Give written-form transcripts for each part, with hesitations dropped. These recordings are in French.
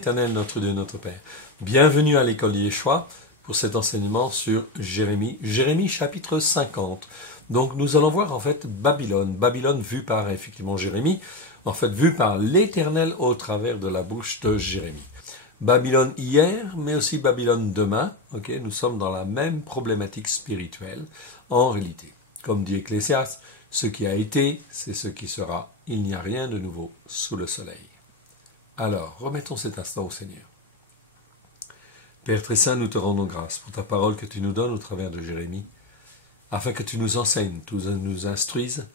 éternel, notre Dieu, notre Père. Bienvenue à l'école Yeshua pour cet enseignement sur Jérémie. Jérémie chapitre 50. Donc nous allons voir en fait Babylone. Babylone vue par effectivement Jérémie, en fait vue par l'Éternel au travers de la bouche de Jérémie. Babylone hier, mais aussi Babylone demain. Nous sommes dans la même problématique spirituelle en réalité. Comme dit Ecclésiaste, ce qui a été, c'est ce qui sera. Il n'y a rien de nouveau sous le soleil. Alors, remettons cet instant au Seigneur. Père très saint, nous te rendons grâce pour ta parole que tu nous donnes au travers de Jérémie, afin que tu nous enseignes, tu nous instruises,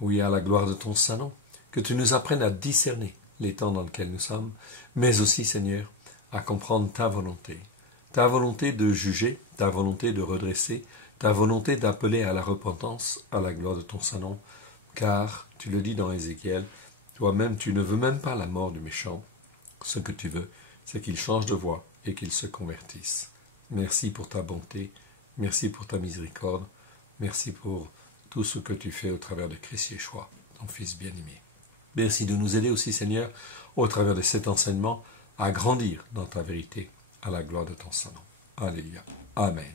oui, à la gloire de ton saint nom, que tu nous apprennes à discerner les temps dans lesquels nous sommes, mais aussi, Seigneur, à comprendre ta volonté de juger, ta volonté de redresser, ta volonté d'appeler à la repentance, à la gloire de ton saint nom, car, tu le dis dans Ézéchiel, toi-même, tu ne veux même pas la mort du méchant. Ce que tu veux, c'est qu'il change de voie et qu'il se convertisse. Merci pour ta bonté, merci pour ta miséricorde, merci pour tout ce que tu fais au travers de Christ Yeshua, ton Fils bien-aimé. Merci de nous aider aussi, Seigneur, au travers de cet enseignement, à grandir dans ta vérité, à la gloire de ton Saint nom. Alléluia. Amen.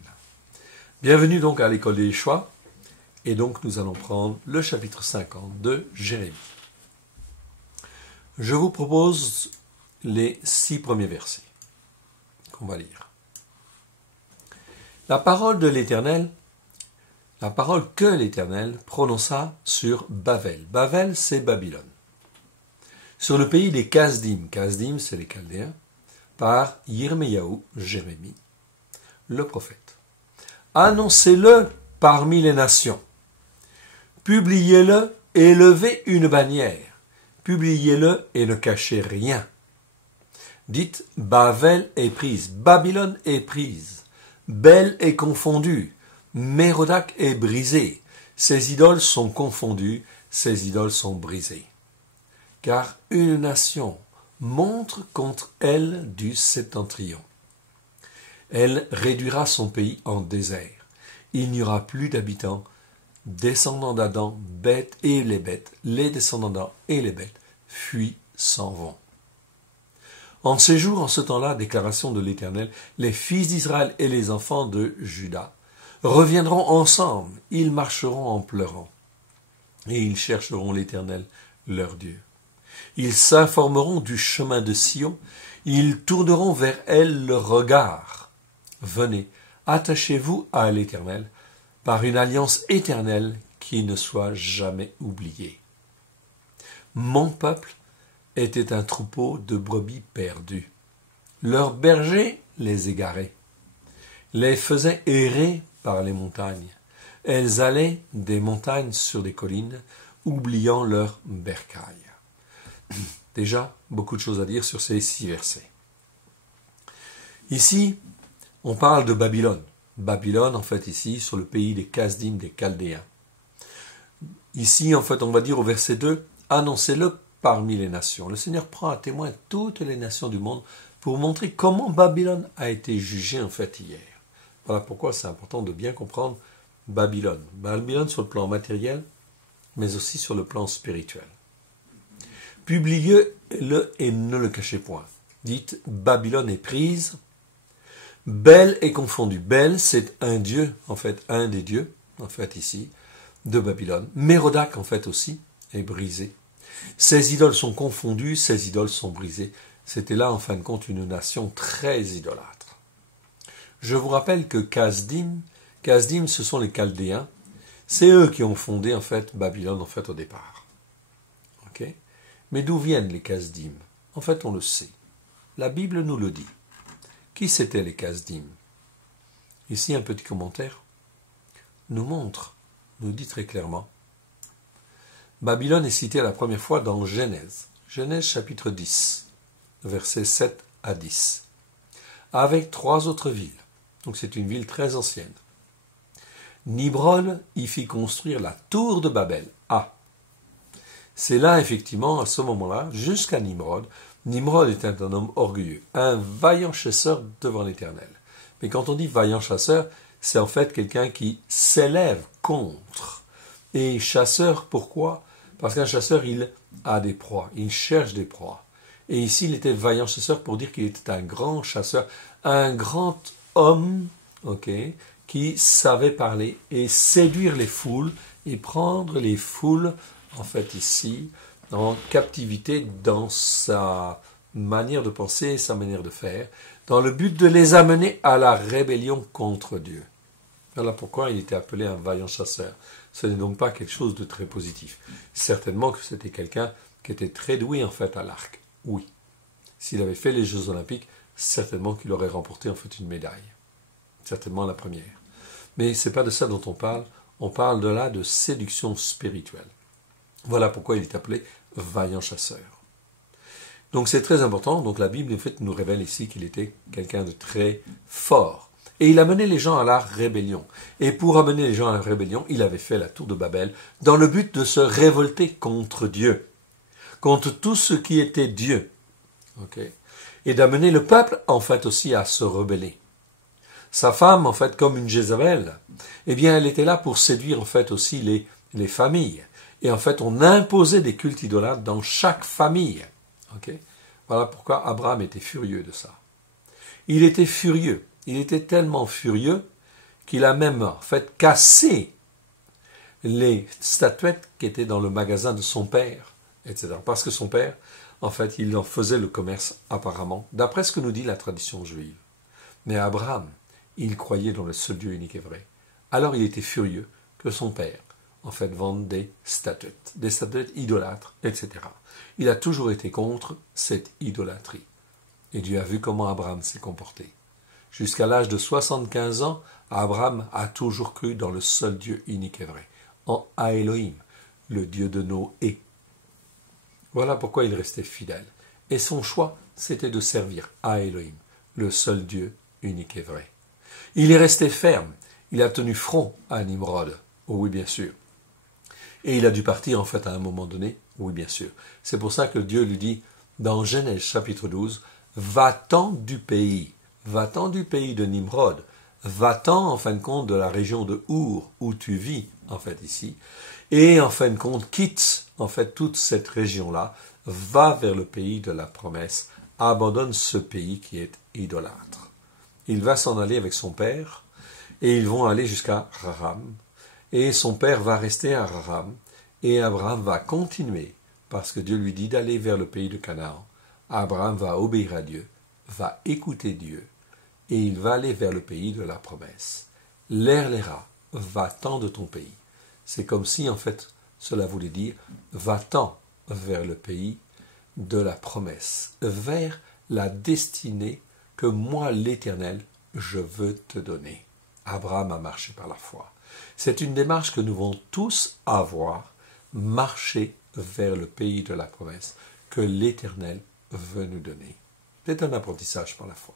Bienvenue donc à l'école de Yeshua, et donc nous allons prendre le chapitre 50 de Jérémie. Je vous propose les 6 premiers versets qu'on va lire. La parole de l'Éternel, la parole que l'Éternel prononça sur Bavel. Bavel, c'est Babylone. Sur le pays des Kasdim, Kasdim, c'est les Chaldéens, par Yirmiyahu, Jérémie, le prophète. Annoncez-le parmi les nations. Publiez-le et levez une bannière. Publiez-le et ne cachez rien. Dites, Bavel est prise, Babylone est prise, Bel est confondue, Mérodac est brisé, ses idoles sont confondues, ses idoles sont brisées. Car une nation montre contre elle du septentrion. Elle réduira son pays en désert. Il n'y aura plus d'habitants. Descendants d'Adam, bêtes, les descendants d'Adam et les bêtes, fuient, s'en vont. En ces jours, en ce temps-là, déclaration de l'Éternel, les fils d'Israël et les enfants de Juda reviendront ensemble, ils marcheront en pleurant, et ils chercheront l'Éternel, leur Dieu. Ils s'informeront du chemin de Sion, ils tourneront vers elle le regard. Venez, attachez-vous à l'Éternel, par une alliance éternelle qui ne soit jamais oubliée. Mon peuple était un troupeau de brebis perdues. Leurs bergers les égaraient, les faisaient errer par les montagnes. Elles allaient des montagnes sur des collines, oubliant leurs bercailles. Déjà, beaucoup de choses à dire sur ces 6 versets. Ici, on parle de Babylone. Babylone, en fait, ici, sur le pays des Kasdim, des Chaldéens. Ici, en fait, on va dire au verset 2, « Annoncez-le parmi les nations ». Le Seigneur prend à témoin toutes les nations du monde pour montrer comment Babylone a été jugée, en fait, hier. Voilà pourquoi c'est important de bien comprendre Babylone. Babylone sur le plan matériel, mais aussi sur le plan spirituel. Publiez-le et ne le cachez point. Dites, Babylone est prise. Bel est confondu. Bel, c'est un dieu, en fait, un des dieux, en fait, ici, de Babylone. Mérodac, en fait, aussi, est brisé. Ses idoles sont confondues, ses idoles sont brisées. C'était là, en fin de compte, une nation très idolâtre. Je vous rappelle que Kasdim, ce sont les Chaldéens. C'est eux qui ont fondé, en fait, Babylone, en fait, au départ. Ok ? Mais d'où viennent les Kasdim? En fait, on le sait. La Bible nous le dit. Qui c'étaient les Kasdim? Ici, un petit commentaire nous dit très clairement. Babylone est citée la première fois dans Genèse. Genèse chapitre 10, versets 7 à 10. Avec 3 autres villes. Donc c'est une ville très ancienne. Nimrod y fit construire la tour de Babel. Ah, c'est là, effectivement, à ce moment-là, jusqu'à Nimrod. Nimrod était un homme orgueilleux, un vaillant chasseur devant l'Éternel. Mais quand on dit vaillant chasseur, c'est en fait quelqu'un qui s'élève contre. Et chasseur, pourquoi? Parce qu'un chasseur, il a des proies, il cherche des proies. Et ici, il était vaillant chasseur pour dire qu'il était un grand chasseur, un grand homme, ok, qui savait parler et séduire les foules et prendre les foules, en fait ici, en captivité dans sa manière de penser, sa manière de faire, dans le but de les amener à la rébellion contre Dieu. Voilà pourquoi il était appelé un vaillant chasseur. Ce n'est donc pas quelque chose de très positif. Certainement que c'était quelqu'un qui était très doué en fait à l'arc. Oui. S'il avait fait les Jeux Olympiques, certainement qu'il aurait remporté en fait une médaille. Certainement la première. Mais ce n'est pas de ça dont on parle. On parle de là de séduction spirituelle. Voilà pourquoi il est appelé vaillant chasseur. Donc c'est très important. Donc la Bible en fait nous révèle ici qu'il était quelqu'un de très fort. Et il a mené les gens à la rébellion. Et pour amener les gens à la rébellion, il avait fait la tour de Babel dans le but de se révolter contre Dieu, contre tout ce qui était Dieu. Okay. Et d'amener le peuple, en fait, aussi à se rebeller. Sa femme, en fait, comme une Jézabel, eh bien, elle était là pour séduire, en fait, aussi les familles. Et en fait, on imposait des cultes idolâtres dans chaque famille. Okay. Voilà pourquoi Abraham était furieux de ça. Il était furieux. Il était tellement furieux qu'il a même, en fait, cassé les statuettes qui étaient dans le magasin de son père, etc. Parce que son père, en fait, il en faisait le commerce apparemment, d'après ce que nous dit la tradition juive. Mais Abraham, il croyait dans le seul Dieu unique et vrai. Alors il était furieux que son père, en fait, vende des statuettes idolâtres, etc. Il a toujours été contre cette idolâtrie. Et Dieu a vu comment Abraham s'est comporté. Jusqu'à l'âge de 75 ans, Abraham a toujours cru dans le seul Dieu unique et vrai, en Elohim, le Dieu de Noé. Voilà pourquoi il restait fidèle. Et son choix, c'était de servir à Elohim, le seul Dieu unique et vrai. Il est resté ferme. Il a tenu front à Nimrod. Oh oui, bien sûr. Et il a dû partir, en fait, à un moment donné. Oui, bien sûr. C'est pour ça que Dieu lui dit, dans Genèse chapitre 12, « Va-t'en du pays. Va-t'en du pays de Nimrod. Va-t'en, en fin de compte, de la région de Our, où tu vis, en fait, ici. Et, en fin de compte, quitte, en fait, toute cette région-là. Va vers le pays de la promesse. Abandonne ce pays qui est idolâtre. » Il va s'en aller avec son père, et ils vont aller jusqu'à Haran. Et son père va rester à Haran, et Abraham va continuer, parce que Dieu lui dit d'aller vers le pays de Canaan. Abraham va obéir à Dieu, va écouter Dieu, et il va aller vers le pays de la promesse. L'Erléra, va-t'en de ton pays. C'est comme si, en fait, cela voulait dire, va-t'en vers le pays de la promesse, vers la destinée que moi, l'Éternel, je veux te donner. Abraham a marché par la foi. C'est une démarche que nous devons tous avoir, marcher vers le pays de la promesse que l'Éternel veut nous donner. C'est un apprentissage par la foi.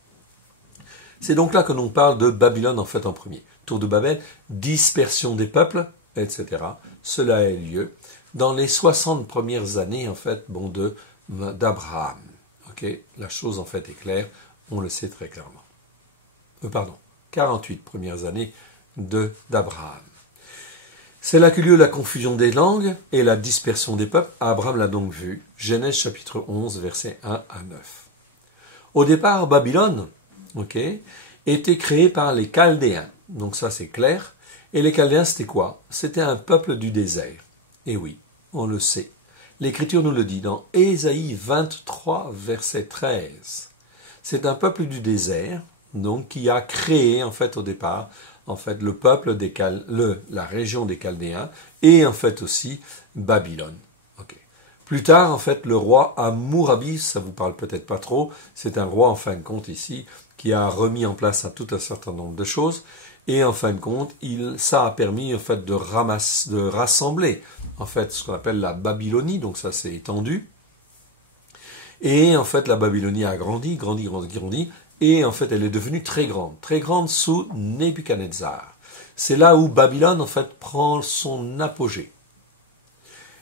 C'est donc là que l'on parle de Babylone en fait en premier. Tour de Babel, dispersion des peuples, etc. Cela a eu lieu dans les 60 premières années en fait d'Abraham. Okay. La chose en fait est claire, on le sait très clairement. 48 premières années d'Abraham. C'est là qu'eut lieu la confusion des langues et la dispersion des peuples. Abraham l'a donc vu. Genèse chapitre 11, versets 1 à 9. Au départ, Babylone était créée par les Chaldéens. Donc ça, c'est clair. Et les Chaldéens, c'était quoi? C'était un peuple du désert. Et oui, on le sait. L'Écriture nous le dit dans Ésaïe 23, verset 13. C'est un peuple du désert, donc qui a créé, en fait, au départ, en fait, le peuple la région des Chaldéens et en fait aussi Babylone. Okay. Plus tard, en fait, le roi Hammurabi, ça vous parle peut-être pas trop, c'est un roi en fin de compte ici qui a remis en place tout un certain nombre de choses et en fin de compte, ça a permis en fait de rassembler en fait ce qu'on appelle la Babylonie, donc ça s'est étendu. Et en fait, la Babylonie a grandi. Et en fait, elle est devenue très grande sous Nebuchadnezzar. C'est là où Babylone, en fait, prend son apogée.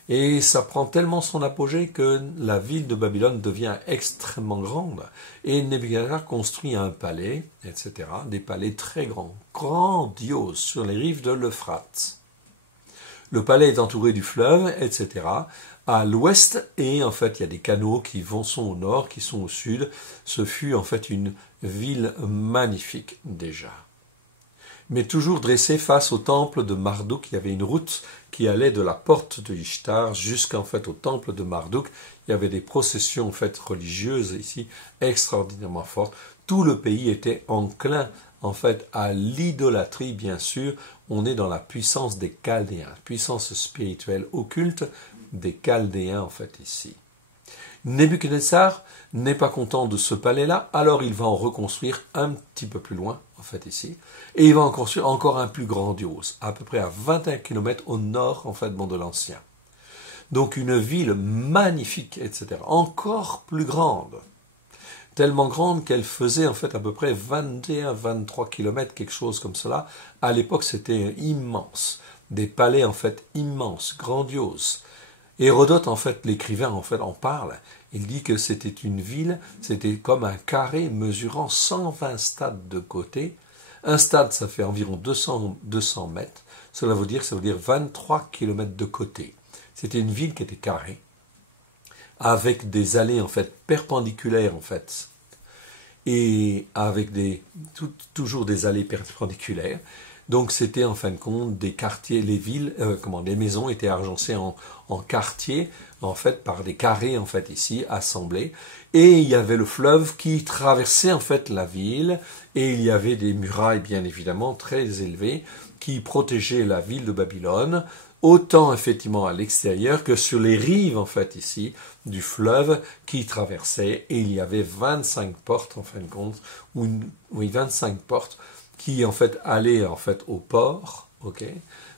Et ça prend tellement son apogée que la ville de Babylone devient extrêmement grande. Et Nebuchadnezzar construit un palais, etc., des palais très grands, grandioses, sur les rives de l'Euphrate. Le palais est entouré du fleuve, etc. à l'ouest et en fait il y a des canaux qui sont au nord, qui sont au sud. Ce fut en fait une ville magnifique déjà. Mais toujours dressée face au temple de Marduk, il y avait une route qui allait de la porte de Ishtar jusqu'en fait au temple de Marduk. Il y avait des processions en fait religieuses ici extraordinairement fortes. Tout le pays était enclin en fait à l'idolâtrie, bien sûr. On est dans la puissance des Chaldéens, puissance spirituelle occulte des Chaldéens en fait ici. Nebuchadnezzar n'est pas content de ce palais-là, alors il va en reconstruire un petit peu plus loin, en fait ici, et il va en construire encore un plus grandiose, à peu près à 21 km au nord, en fait, de l'ancien. Donc une ville magnifique, etc., encore plus grande, tellement grande qu'elle faisait en fait à peu près 21-23 km, quelque chose comme cela. À l'époque, c'était immense, des palais en fait immenses, grandioses. Hérodote, en fait, l'écrivain, en fait, en parle. Il dit que c'était une ville, c'était comme un carré mesurant 120 stades de côté. Un stade, ça fait environ 200 mètres. Ça veut dire 23 km de côté. C'était une ville qui était carrée, avec des allées, en fait, perpendiculaires, en fait, et avec toujours des allées perpendiculaires. Donc c'était en fin de compte des quartiers, les maisons étaient agencées en quartiers, en fait par des carrés en fait ici assemblés, et il y avait le fleuve qui traversait en fait la ville, et il y avait des murailles bien évidemment très élevées qui protégeaient la ville de Babylone, autant effectivement à l'extérieur que sur les rives en fait ici du fleuve qui traversait, et il y avait 25 portes en fin de compte, 25 portes qui en fait allaient en fait au port,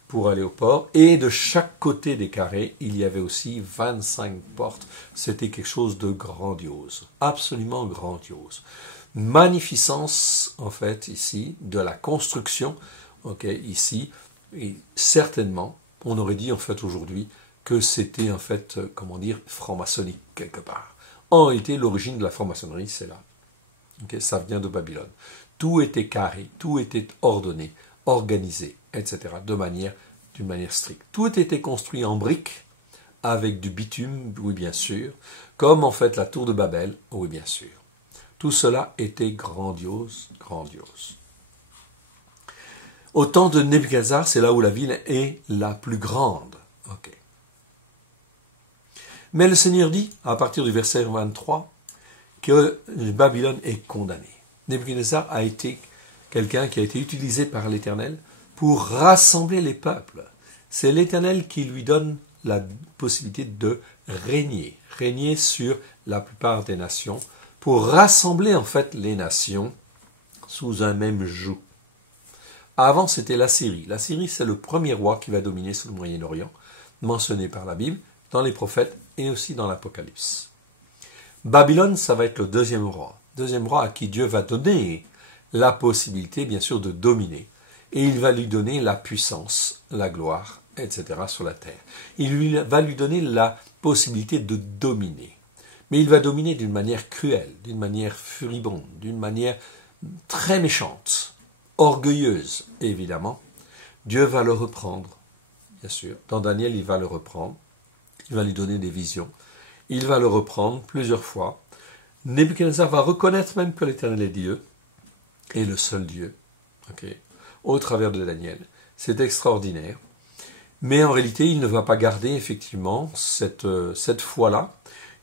pour aller au port, et de chaque côté des carrés, il y avait aussi 25 portes. C'était quelque chose de grandiose, absolument grandiose. Magnificence en fait ici de la construction, ici, et certainement, on aurait dit en fait aujourd'hui que c'était en fait, franc-maçonnique quelque part. En réalité, l'origine de la franc-maçonnerie, c'est là. Ça vient de Babylone. Tout était carré, tout était ordonné, organisé, etc. d'une manière stricte. Tout était construit en briques, avec du bitume, oui bien sûr, comme en fait la tour de Babel, oui bien sûr. Tout cela était grandiose, grandiose. Au temps de Nebuchadnezzar, c'est là où la ville est la plus grande. Mais le Seigneur dit, à partir du verset 23, que Babylone est condamnée. Nebuchadnezzar a été quelqu'un qui a été utilisé par l'Éternel pour rassembler les peuples. C'est l'Éternel qui lui donne la possibilité de régner sur la plupart des nations, pour rassembler en fait les nations sous un même joug. Avant, c'était l'Assyrie. L'Assyrie, c'est le premier roi qui va dominer sur le Moyen-Orient, mentionné par la Bible, dans les prophètes et aussi dans l'Apocalypse. Babylone, ça va être le deuxième roi à qui Dieu va donner la possibilité, bien sûr, de dominer. Et il va lui donner la puissance, la gloire, etc. sur la terre. Va lui donner la possibilité de dominer. Mais il va dominer d'une manière cruelle, d'une manière furibonde, d'une manière très méchante, orgueilleuse, évidemment. Dieu va le reprendre, bien sûr. Dans Daniel, il va le reprendre. Il va lui donner des visions. Il va le reprendre plusieurs fois. Nebuchadnezzar va reconnaître même que l'Éternel est Dieu, et le seul Dieu, au travers de Daniel. C'est extraordinaire. Mais en réalité, il ne va pas garder effectivement cette foi-là.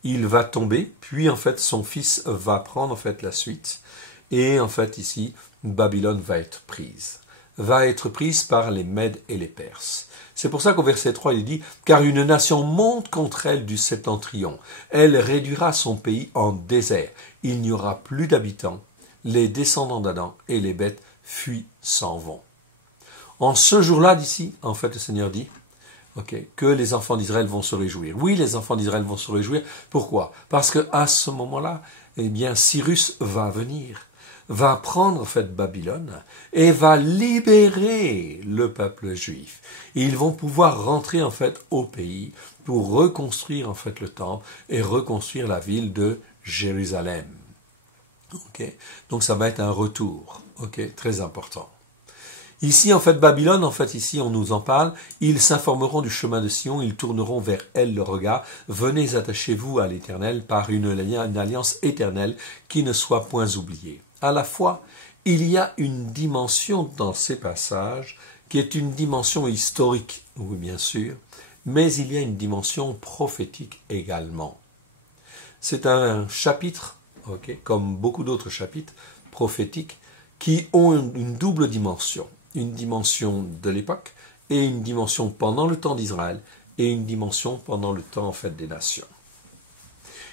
Il va tomber, puis en fait son fils va prendre en fait la suite. Et en fait ici, Babylone va être prise par les Mèdes et les Perses. C'est pour ça qu'au verset 3, il dit « Car une nation monte contre elle du septentrion. Elle réduira son pays en désert. Il n'y aura plus d'habitants. Les descendants d'Adam et les bêtes fuient, s'en vont. » En ce jour-là d'ici, en fait, le Seigneur dit que les enfants d'Israël vont se réjouir. Oui, les enfants d'Israël vont se réjouir. Pourquoi? Parce qu'à ce moment-là, Cyrus va venir, va prendre en fait Babylone et va libérer le peuple juif. Et ils vont pouvoir rentrer en fait au pays pour reconstruire en fait le temple et reconstruire la ville de Jérusalem. Donc ça va être un retour, très important. Ici, en fait, Babylone, en fait, ici, on nous en parle. Ils s'informeront du chemin de Sion, ils tourneront vers elle le regard. Venez, attachez-vous à l'Éternel par une alliance éternelle qui ne soit point oubliée. À la fois, il y a une dimension dans ces passages qui est une dimension historique, oui, bien sûr, mais il y a une dimension prophétique également. C'est un chapitre, comme beaucoup d'autres chapitres prophétiques, qui ont une double dimension. Une dimension de l'époque et une dimension pendant le temps d'Israël et une dimension pendant le temps en fait des nations.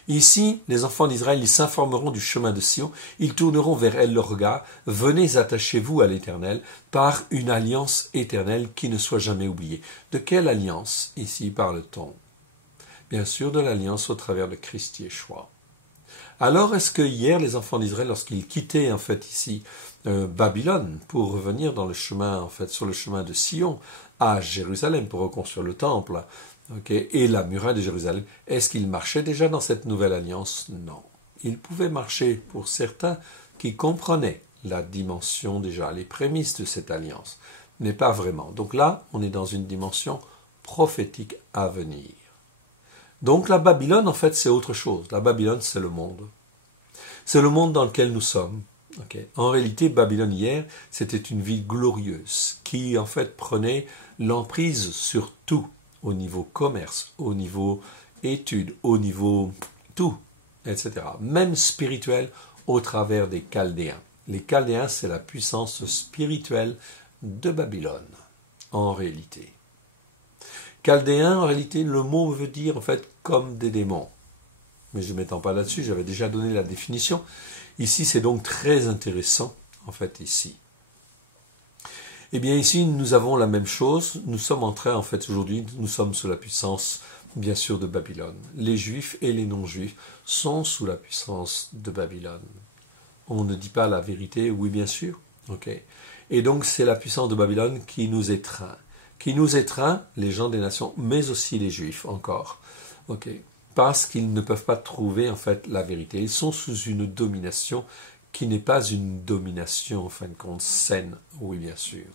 Ici, les enfants d'Israël, ils s'informeront du chemin de Sion, ils tourneront vers elle le regard, venez attachez-vous à l'Éternel par une alliance éternelle qui ne soit jamais oubliée. De quelle alliance ici parle-t-on? Bien sûr de l'alliance au travers de Christ Yeshua. Alors est-ce que hier les enfants d'Israël, lorsqu'ils quittaient en fait ici Babylone pour revenir dans le chemin en fait sur le chemin de Sion à Jérusalem pour reconstruire le temple, et la muraille de Jérusalem, est-ce qu'ils marchaient déjà dans cette nouvelle alliance? Non. Ils pouvaient marcher pour certains qui comprenaient la dimension déjà, les prémices de cette alliance, mais pas vraiment. Donc là, on est dans une dimension prophétique à venir. Donc la Babylone, en fait, c'est autre chose. La Babylone, c'est le monde. C'est le monde dans lequel nous sommes. En réalité, Babylone hier, c'était une ville glorieuse qui, en fait, prenait l'emprise sur tout, au niveau commerce, au niveau études, au niveau tout, etc. Même spirituel au travers des Chaldéens. Les Chaldéens, c'est la puissance spirituelle de Babylone, en réalité. Chaldéens, en réalité, le mot veut dire, en fait, comme des démons. Mais je ne m'étends pas là-dessus, j'avais déjà donné la définition. Ici, c'est donc très intéressant, en fait, ici. Eh bien, ici, nous avons la même chose. Nous sommes en train, en fait, aujourd'hui, nous sommes sous la puissance, bien sûr, de Babylone. Les Juifs et les non-Juifs sont sous la puissance de Babylone. On ne dit pas la vérité, oui, bien sûr. Et donc, c'est la puissance de Babylone qui nous étreint. Qui nous étreint, les gens des nations, mais aussi les Juifs, encore. Parce qu'ils ne peuvent pas trouver, en fait, la vérité. Ils sont sous une domination qui n'est pas une domination, en fin de compte, saine, oui, bien sûr.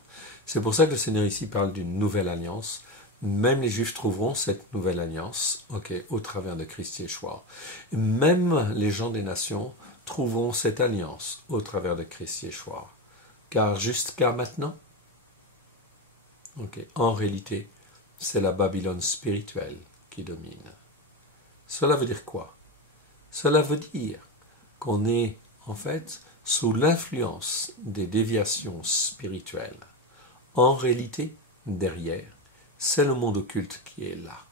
C'est pour ça que le Seigneur ici parle d'une nouvelle alliance. Même les Juifs trouveront cette nouvelle alliance, au travers de Christ Yeshua. Même les gens des nations trouveront cette alliance au travers de Christ Yeshua. Car jusqu'à maintenant, en réalité, c'est la Babylone spirituelle qui domine. Cela veut dire quoi? Cela veut dire qu'on est, en fait, sous l'influence des déviations spirituelles. En réalité, derrière, c'est le monde occulte qui est là.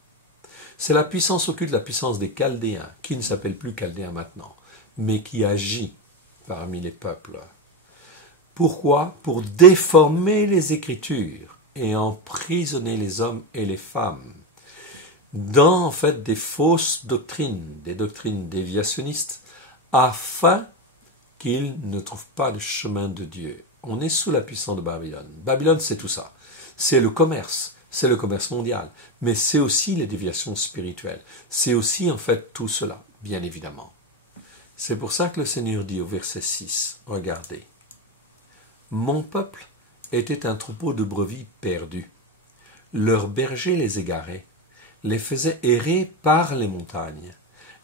C'est la puissance occulte, la puissance des Chaldéens, qui ne s'appelle plus Chaldéens maintenant, mais qui agit parmi les peuples. Pourquoi? Pour déformer les Écritures et emprisonner les hommes et les femmes dans, en fait, des fausses doctrines, des doctrines déviationnistes, afin qu'ils ne trouvent pas le chemin de Dieu. On est sous la puissance de Babylone. Babylone, c'est tout ça. C'est le commerce mondial, mais c'est aussi les déviations spirituelles. C'est aussi, en fait, tout cela, bien évidemment. C'est pour ça que le Seigneur dit au verset 6, regardez, « Mon peuple était un troupeau de brebis perdus. Leurs bergers les égaraient, les faisaient errer par les montagnes.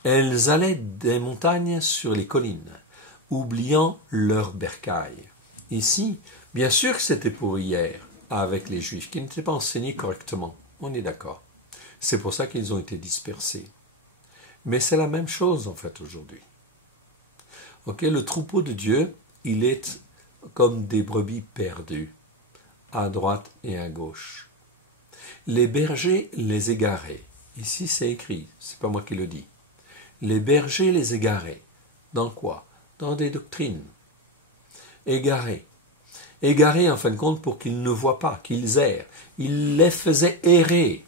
Elles allaient des montagnes sur les collines, oubliant leurs bercailles. » Ici, bien sûr que c'était pour hier, avec les Juifs, qui n'étaient pas enseignés correctement. On est d'accord. C'est pour ça qu'ils ont été dispersés. Mais c'est la même chose, en fait, aujourd'hui. Le troupeau de Dieu, il est comme des brebis perdues, à droite et à gauche. Les bergers les égaraient. Ici, c'est écrit, c'est pas moi qui le dis. Les bergers les égaraient. Dans quoi? Dans des doctrines. Égarés. Égarés, en fin de compte, pour qu'ils ne voient pas, qu'ils errent. Ils les faisaient errer.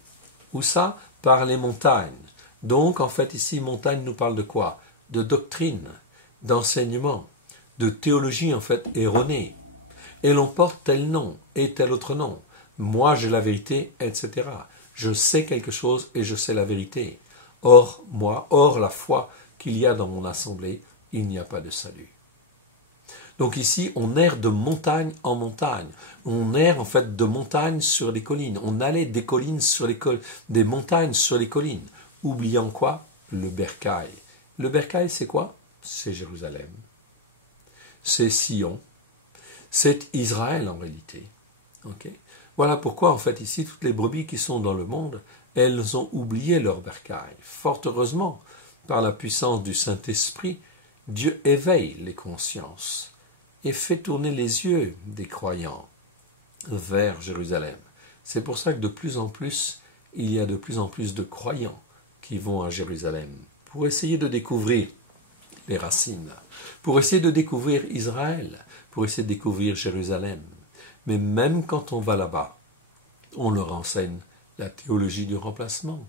Où ça? Par les montagnes. Donc, en fait, ici, montagne nous parle de quoi? De doctrine, d'enseignement, de théologie, en fait, erronée. Et l'on porte tel nom et tel autre nom. Moi, j'ai la vérité, etc. Je sais quelque chose et je sais la vérité. Or, moi, hors la foi qu'il y a dans mon assemblée, il n'y a pas de salut. Donc ici, on erre de montagne en montagne. On erre en fait de montagne sur les collines. On allait des collines sur les des montagnes sur les collines. Oubliant quoi? Le bercail. Le bercail, c'est quoi? C'est Jérusalem. C'est Sion. C'est Israël en réalité. Okay? Voilà pourquoi en fait ici, toutes les brebis qui sont dans le monde, elles ont oublié leur bercail. Fort heureusement, par la puissance du Saint-Esprit, Dieu éveille les consciences et fait tourner les yeux des croyants vers Jérusalem. C'est pour ça que de plus en plus, il y a de plus en plus de croyants qui vont à Jérusalem pour essayer de découvrir les racines, pour essayer de découvrir Israël, pour essayer de découvrir Jérusalem. Mais même quand on va là-bas, on leur enseigne la théologie du remplacement.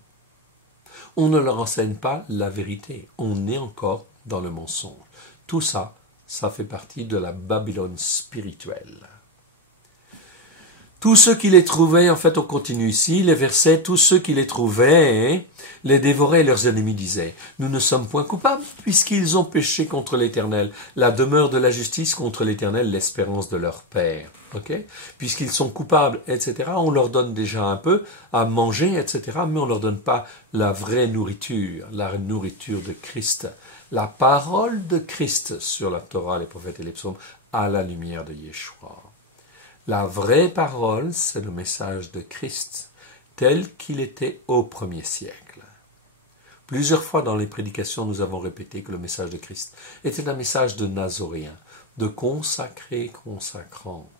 On ne leur enseigne pas la vérité. On est encore dans le mensonge. Tout ça, ça fait partie de la Babylone spirituelle. Tous ceux qui les trouvaient, en fait on continue ici, les versets, tous ceux qui les trouvaient, les dévoraient et leurs ennemis disaient, nous ne sommes point coupables, puisqu'ils ont péché contre l'Éternel, la demeure de la justice contre l'Éternel, l'espérance de leur Père. Okay? Puisqu'ils sont coupables, etc., on leur donne déjà un peu à manger, etc., mais on ne leur donne pas la vraie nourriture, la nourriture de Christ, la parole de Christ sur la Torah, les prophètes et les psaumes, à la lumière de Yeshua. La vraie parole, c'est le message de Christ, tel qu'il était au premier siècle. Plusieurs fois dans les prédications, nous avons répété que le message de Christ était un message de Nazoréen, de consacré consacrant,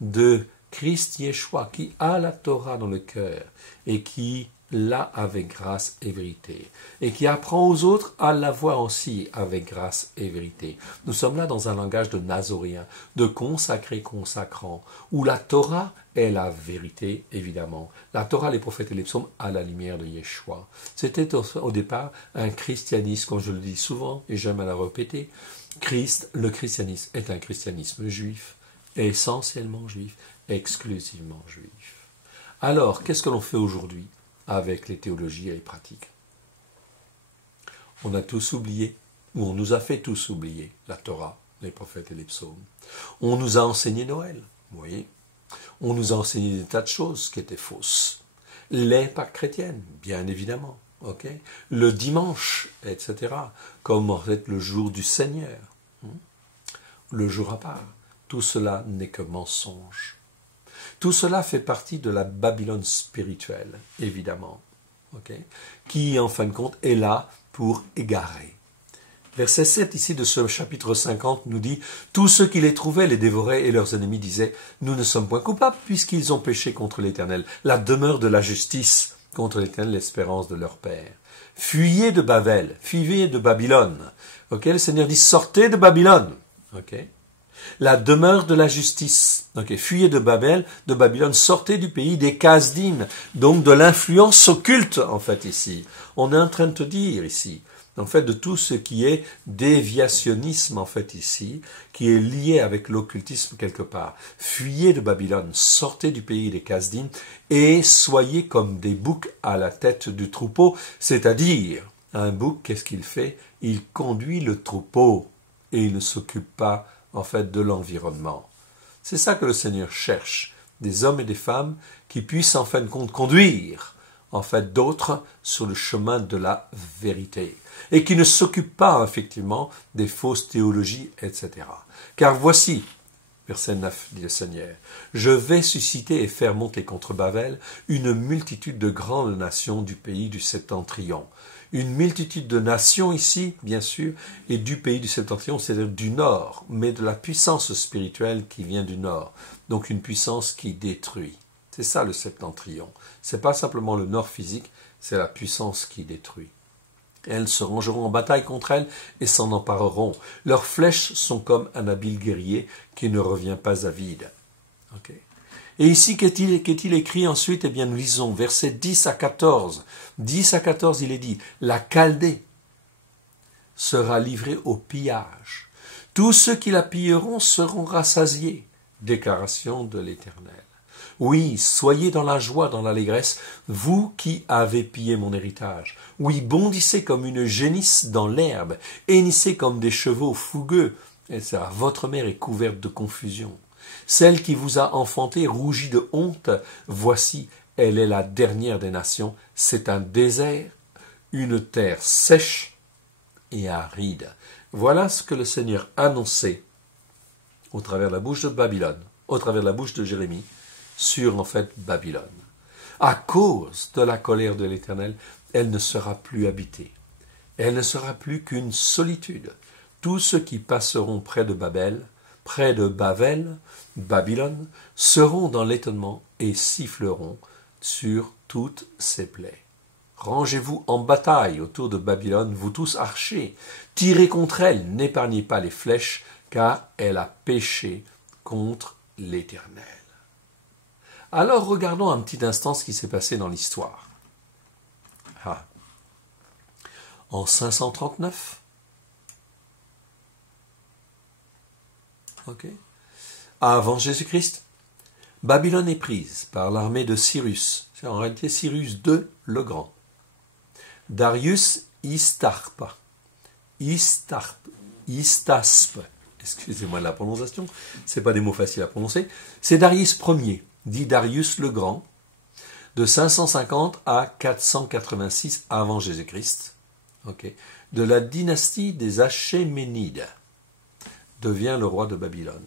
de Christ Yeshua qui a la Torah dans le cœur et qui l'a avec grâce et vérité, et qui apprend aux autres à l'avoir aussi avec grâce et vérité. Nous sommes là dans un langage de Nazoréen, de consacré consacrant, où la Torah est la vérité, évidemment. La Torah, les prophètes et les psaumes à la lumière de Yeshua. C'était au départ un christianisme, comme je le dis souvent, et j'aime à la répéter. Le christianisme est un christianisme juif, essentiellement juif, exclusivement juif. Alors, qu'est-ce que l'on fait aujourd'hui avec les théologies et les pratiques? On a tous oublié, ou on nous a fait tous oublier, la Torah, les prophètes et les psaumes. On nous a enseigné Noël, vous voyez. On nous a enseigné des tas de choses qui étaient fausses. Les Pâques chrétiennes, bien évidemment. Okay? Le dimanche, etc. Comme en fait le jour du Seigneur. Le jour à part. Tout cela n'est que mensonge. Tout cela fait partie de la Babylone spirituelle, évidemment, okay, qui, en fin de compte, est là pour égarer. Verset 7 ici de ce chapitre 50 nous dit « Tous ceux qui les trouvaient les dévoraient et leurs ennemis disaient « Nous ne sommes point coupables puisqu'ils ont péché contre l'Éternel, la demeure de la justice contre l'Éternel, l'espérance de leur Père. » Fuyez de Babel, fuyez de Babylone. Okay, le Seigneur dit « Sortez de Babylone. Okay. » La demeure de la justice. Okay. Fuyez de Babylone, sortez du pays des Kasdim, donc de l'influence occulte, en fait, ici. On est en train de te dire, ici, en fait, de tout ce qui est déviationnisme, en fait, ici, qui est lié avec l'occultisme quelque part. Fuyez de Babylone, sortez du pays des Kasdim, et soyez comme des boucs à la tête du troupeau, c'est-à-dire, un bouc, qu'est-ce qu'il fait? Il conduit le troupeau, et il ne s'occupe pas en fait, de l'environnement. C'est ça que le Seigneur cherche, des hommes et des femmes qui puissent, en fin de compte, conduire, en fait, d'autres sur le chemin de la vérité, et qui ne s'occupent pas, effectivement, des fausses théologies, etc. Car voici, verset 9, dit le Seigneur, « Je vais susciter et faire monter contre Babel une multitude de grandes nations du pays du septentrion. » Une multitude de nations ici, bien sûr, et du pays du septentrion, c'est-à-dire du nord, mais de la puissance spirituelle qui vient du nord. Donc une puissance qui détruit. C'est ça le septentrion. C'est pas simplement le nord physique, c'est la puissance qui détruit. Elles se rangeront en bataille contre elles et s'en empareront. Leurs flèches sont comme un habile guerrier qui ne revient pas à vide. Okay. Et ici, qu'est-il écrit ensuite? Eh bien, nous lisons versets 10 à 14. 10 à 14, il est dit, « La Chaldée sera livrée au pillage. Tous ceux qui la pilleront seront rassasiés. » Déclaration de l'Éternel. Oui, soyez dans la joie, dans l'allégresse, vous qui avez pillé mon héritage. Oui, bondissez comme une génisse dans l'herbe, hennissez comme des chevaux fougueux etc. Votre mère est couverte de confusion. Celle qui vous a enfanté rougit de honte. Voici, elle est la dernière des nations. C'est un désert, une terre sèche et aride. Voilà ce que le Seigneur annonçait au travers de la bouche de Babylone, au travers de la bouche de Jérémie, sur en fait Babylone. À cause de la colère de l'Éternel, elle ne sera plus habitée. Elle ne sera plus qu'une solitude. Tous ceux qui passeront près de Babel, Babylone, seront dans l'étonnement et siffleront sur toutes ses plaies. Rangez-vous en bataille autour de Babylone, vous tous archers, tirez contre elle, n'épargnez pas les flèches, car elle a péché contre l'Éternel. Alors regardons un petit instant ce qui s'est passé dans l'histoire. En 539, avant Jésus-Christ, Babylone est prise par l'armée de Cyrus. C'est en réalité Cyrus II le Grand. Darius Istaspe, excusez-moi de la prononciation, c'est pas des mots faciles à prononcer, c'est Darius Ier, dit Darius le Grand, de 550 à 486 avant Jésus-Christ, de la dynastie des Achéménides, devient le roi de Babylone.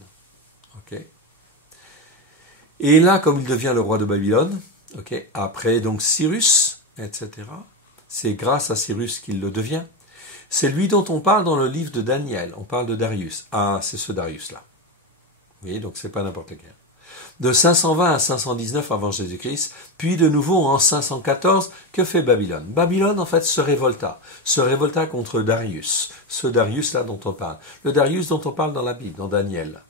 Et là, comme il devient le roi de Babylone, après donc Cyrus, etc., c'est grâce à Cyrus qu'il le devient. C'est lui dont on parle dans le livre de Daniel. On parle de Darius. Ah, c'est ce Darius-là. Vous voyez, donc c'est pas n'importe quel. De 520 à 519 avant Jésus-Christ, puis de nouveau en 514, que fait Babylone? Babylone, en fait, se révolta contre Darius. Ce Darius-là dont on parle. Le Darius dont on parle dans la Bible, dans Daniel.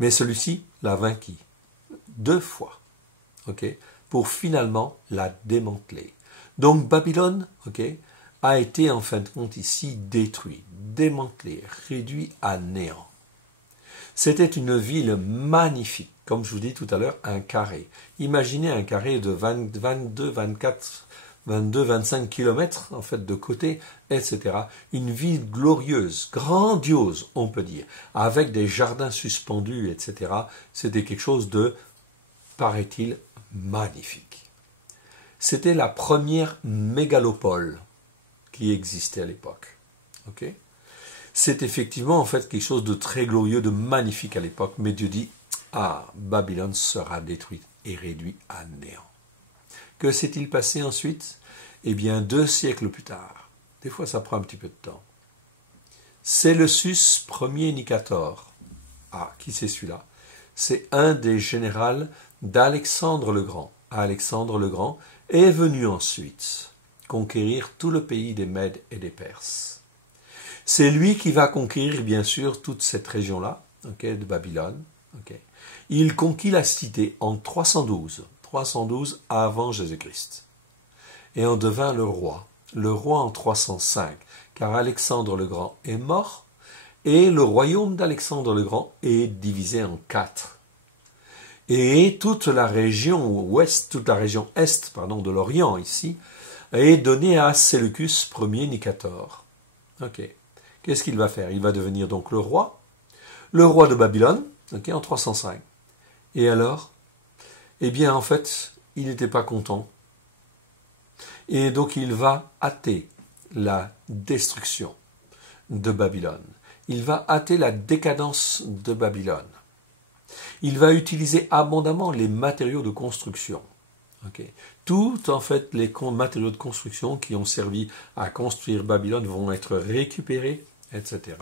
Mais celui-ci l'a vaincu 2 fois, pour finalement la démanteler. Donc Babylone, a été en fin de compte ici détruit, démantelé, réduit à néant. C'était une ville magnifique, comme je vous dis tout à l'heure, un carré. Imaginez un carré de 25 kilomètres en fait de côté, etc. Une ville glorieuse, grandiose, on peut dire, avec des jardins suspendus, etc. C'était quelque chose de, paraît-il, magnifique. C'était la première mégalopole qui existait à l'époque. C'est effectivement en fait quelque chose de très glorieux, de magnifique à l'époque, mais Dieu dit, Babylone sera détruite et réduite à néant. Que s'est-il passé ensuite? Eh bien, 2 siècles plus tard, des fois ça prend un petit peu de temps, Séleucus Ier Nicator, qui c'est celui-là? C'est un des généraux d'Alexandre le Grand. Alexandre le Grand est venu ensuite conquérir tout le pays des Mèdes et des Perses. C'est lui qui va conquérir, bien sûr, toute cette région-là, de Babylone. Il conquit la cité en 312 avant Jésus-Christ. Et en devint le roi en 305, car Alexandre le Grand est mort, et le royaume d'Alexandre le Grand est divisé en 4. Et toute la région est de l'Orient ici, est donnée à Séleucus Ier Nicator. Qu'est-ce qu'il va faire? Il va devenir donc le roi de Babylone, en 305. Et alors? Eh bien, en fait, il n'était pas content. Et donc, il va hâter la destruction de Babylone. Il va hâter la décadence de Babylone. Il va utiliser abondamment les matériaux de construction. Tout, en fait, les matériaux de construction qui ont servi à construire Babylone vont être récupérés, etc.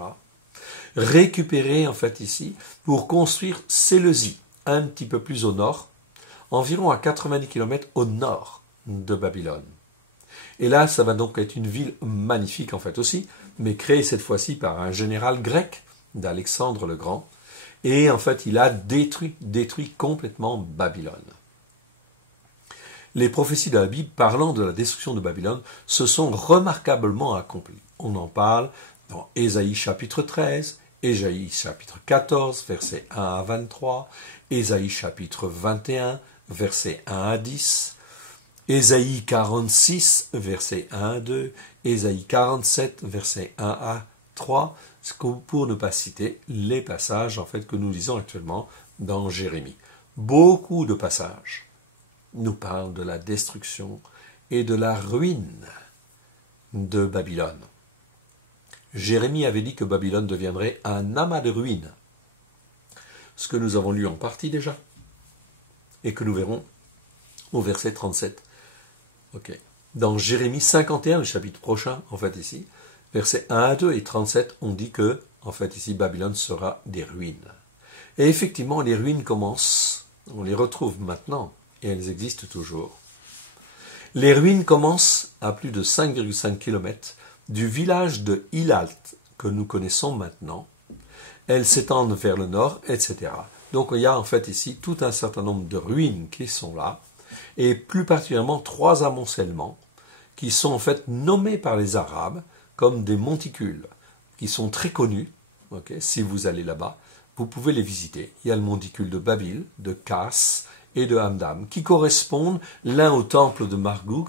Récupérés, en fait, ici, pour construire Séleucie, un petit peu plus au nord, environ à 90 km au nord de Babylone. Et là, ça va donc être une ville magnifique, en fait, aussi, mais créée cette fois-ci par un général grec d'Alexandre le Grand. Et en fait, il a détruit complètement Babylone. Les prophéties de la Bible parlant de la destruction de Babylone se sont remarquablement accomplies. On en parle dans Ésaïe chapitre 13, Ésaïe chapitre 14, versets 1 à 23, Ésaïe chapitre 21, versets 1 à 10, Ésaïe 46, versets 1 à 2, Ésaïe 47, versets 1 à 3, pour ne pas citer les passages en fait que nous lisons actuellement dans Jérémie. Beaucoup de passages nous parlent de la destruction et de la ruine de Babylone. Jérémie avait dit que Babylone deviendrait un amas de ruines, ce que nous avons lu en partie déjà, et que nous verrons au verset 37. Ok. Dans Jérémie 51, le chapitre prochain, en fait ici, versets 1 à 2 et 37, on dit que, en fait ici, Babylone sera des ruines. Et effectivement, les ruines commencent, on les retrouve maintenant, et elles existent toujours. Les ruines commencent à plus de 5,5 km du village de Ilalt, que nous connaissons maintenant. Elles s'étendent vers le nord, etc. Donc il y a en fait ici tout un certain nombre de ruines qui sont là, et plus particulièrement 3 amoncellements, qui sont en fait nommés par les Arabes comme des monticules, qui sont très connus. Okay, si vous allez là-bas, vous pouvez les visiter. Il y a le monticule de Babil, de Kas et de Hamdam, qui correspondent l'un au temple de Marduk,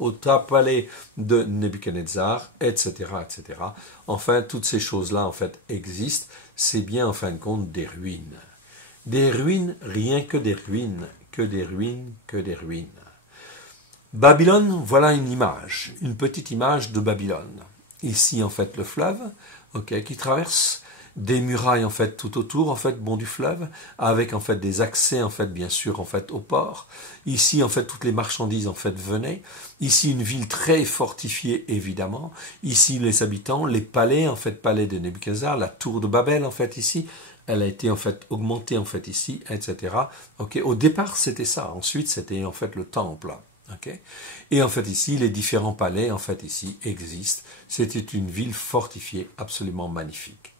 au palais de Nebuchadnezzar, etc., etc. Enfin, toutes ces choses-là, en fait, existent. C'est bien, en fin de compte, des ruines. Des ruines, rien que des ruines, que des ruines, que des ruines. Babylone, voilà une image, une petite image de Babylone. Ici, en fait, le fleuve, qui traverse des murailles, en fait, tout autour, en fait, du fleuve, avec, en fait, des accès, en fait, bien sûr, en fait, au port. Ici, en fait, toutes les marchandises, en fait, venaient. Ici, une ville très fortifiée, évidemment. Ici, les habitants, les palais, en fait, palais de Nebuchadnezzar, la tour de Babel, en fait, ici. Elle a été, en fait, augmentée, en fait, ici, etc. Au départ, c'était ça. Ensuite, c'était, en fait, le temple. Et en fait ici, les différents palais en fait ici existent. C'était une ville fortifiée absolument magnifique.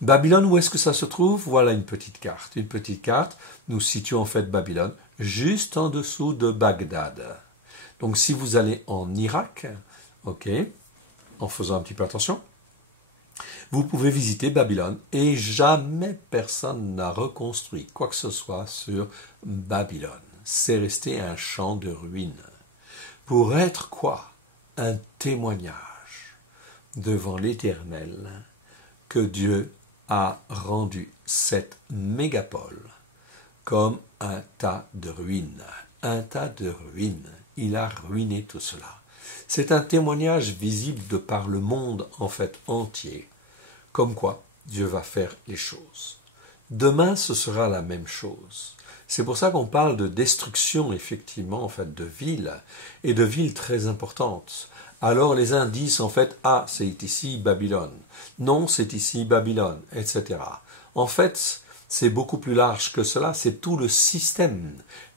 Babylone, où est-ce que ça se trouve? Voilà une petite carte. Une petite carte, nous situons en fait Babylone juste en dessous de Bagdad. Donc si vous allez en Irak, en faisant un petit peu attention, vous pouvez visiter Babylone et jamais personne n'a reconstruit quoi que ce soit sur Babylone. C'est resté un champ de ruines. Pour être quoi? Un témoignage devant l'Éternel que Dieu a rendu cette mégapole comme un tas de ruines. Un tas de ruines. Il a ruiné tout cela. C'est un témoignage visible de par le monde en fait entier. Comme quoi Dieu va faire les choses. Demain, ce sera la même chose. C'est pour ça qu'on parle de destruction, effectivement, en fait, de villes, et de villes très importantes. Alors les uns disent, en fait, ah, c'est ici Babylone. Non, c'est ici Babylone, etc. En fait, c'est beaucoup plus large que cela. C'est tout le système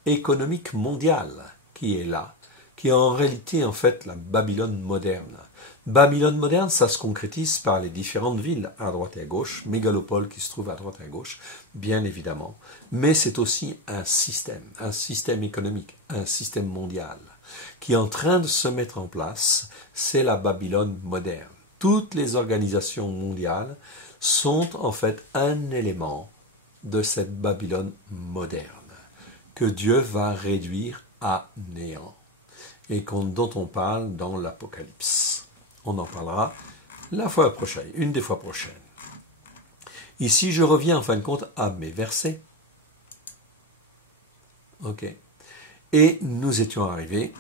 économique mondial qui est là, qui est en réalité, en fait, la Babylone moderne. Babylone moderne, ça se concrétise par les différentes villes à droite et à gauche, mégalopoles qui se trouvent à droite et à gauche, bien évidemment. Mais c'est aussi un système économique, un système mondial, qui est en train de se mettre en place. C'est la Babylone moderne. Toutes les organisations mondiales sont en fait un élément de cette Babylone moderne, que Dieu va réduire à néant, et dont on parle dans l'Apocalypse. On en parlera la fois prochaine, une des fois prochaines. Ici, je reviens en fin de compte à mes versets. Et nous étions arrivés.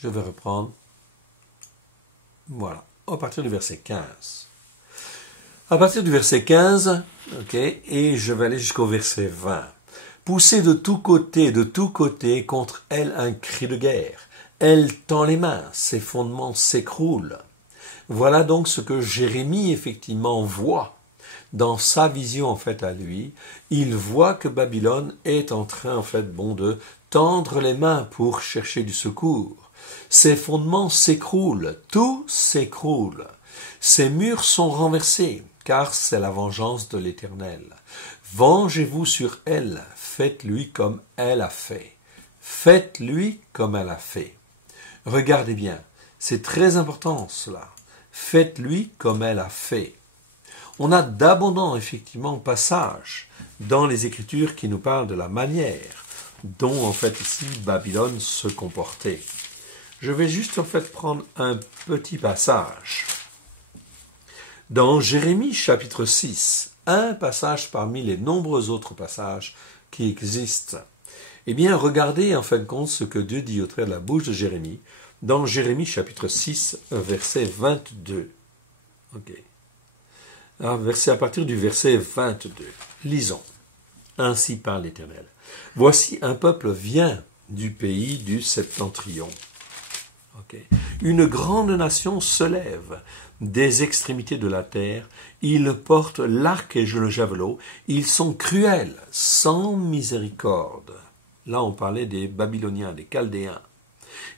Je vais reprendre. Voilà, à partir du verset 15. À partir du verset 15, et je vais aller jusqu'au verset 20. Poussez de tous côtés contre elle un cri de guerre. Elle tend les mains, ses fondements s'écroulent. Voilà donc ce que Jérémie effectivement voit dans sa vision en fait à lui. Il voit que Babylone est en train en fait de tendre les mains pour chercher du secours. Ses fondements s'écroulent, tout s'écroule. Ses murs sont renversés, car c'est la vengeance de l'Éternel. Vengez-vous sur elle, faites-lui comme elle a fait. Faites-lui comme elle a fait. Regardez bien, c'est très important cela. Faites-lui comme elle a fait. On a d'abondants, effectivement, passages dans les Écritures qui nous parlent de la manière dont, en fait, ici, Babylone se comportait. Je vais juste, en fait, prendre un petit passage Dans Jérémie chapitre 6, un passage parmi les nombreux autres passages qui existent, eh bien, regardez en fin de compte ce que Dieu dit au travers de la bouche de Jérémie, dans Jérémie chapitre 6, verset 22. Ok. Alors, à partir du verset 22, lisons. Ainsi parle l'Éternel. Voici un peuple vient du pays du septentrion. Okay. Une grande nation se lève des extrémités de la terre. Ils portent l'arc et le javelot. Ils sont cruels, sans miséricorde. Là, on parlait des Babyloniens, des Chaldéens.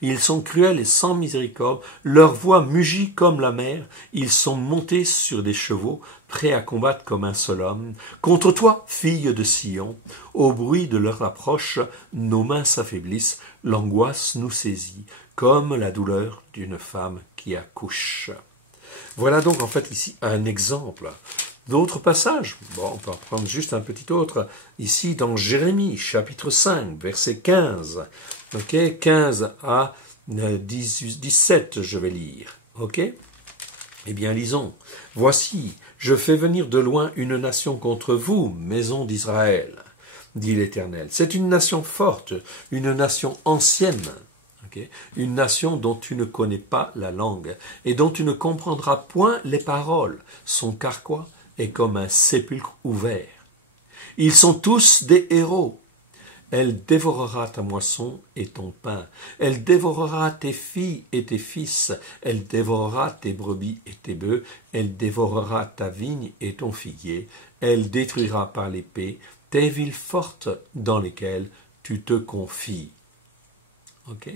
Ils sont cruels et sans miséricorde. Leur voix mugit comme la mer. Ils sont montés sur des chevaux, prêts à combattre comme un seul homme. Contre toi, fille de Sion, au bruit de leur approche, nos mains s'affaiblissent, l'angoisse nous saisit, comme la douleur d'une femme qui accouche. Voilà donc en fait ici un exemple d'autres passages. Bon, on peut en prendre juste un petit autre. Ici dans Jérémie, chapitre 5, verset 15. Ok, 15 à 17, je vais lire. Ok? Eh bien, lisons. Voici, je fais venir de loin une nation contre vous, maison d'Israël, dit l'Éternel. C'est une nation forte, une nation ancienne. Okay. Une nation dont tu ne connais pas la langue et dont tu ne comprendras point les paroles. Son carquois est comme un sépulcre ouvert. Ils sont tous des héros. Elle dévorera ta moisson et ton pain. Elle dévorera tes filles et tes fils. Elle dévorera tes brebis et tes bœufs. Elle dévorera ta vigne et ton figuier. Elle détruira par l'épée tes villes fortes dans lesquelles tu te confies. Ok?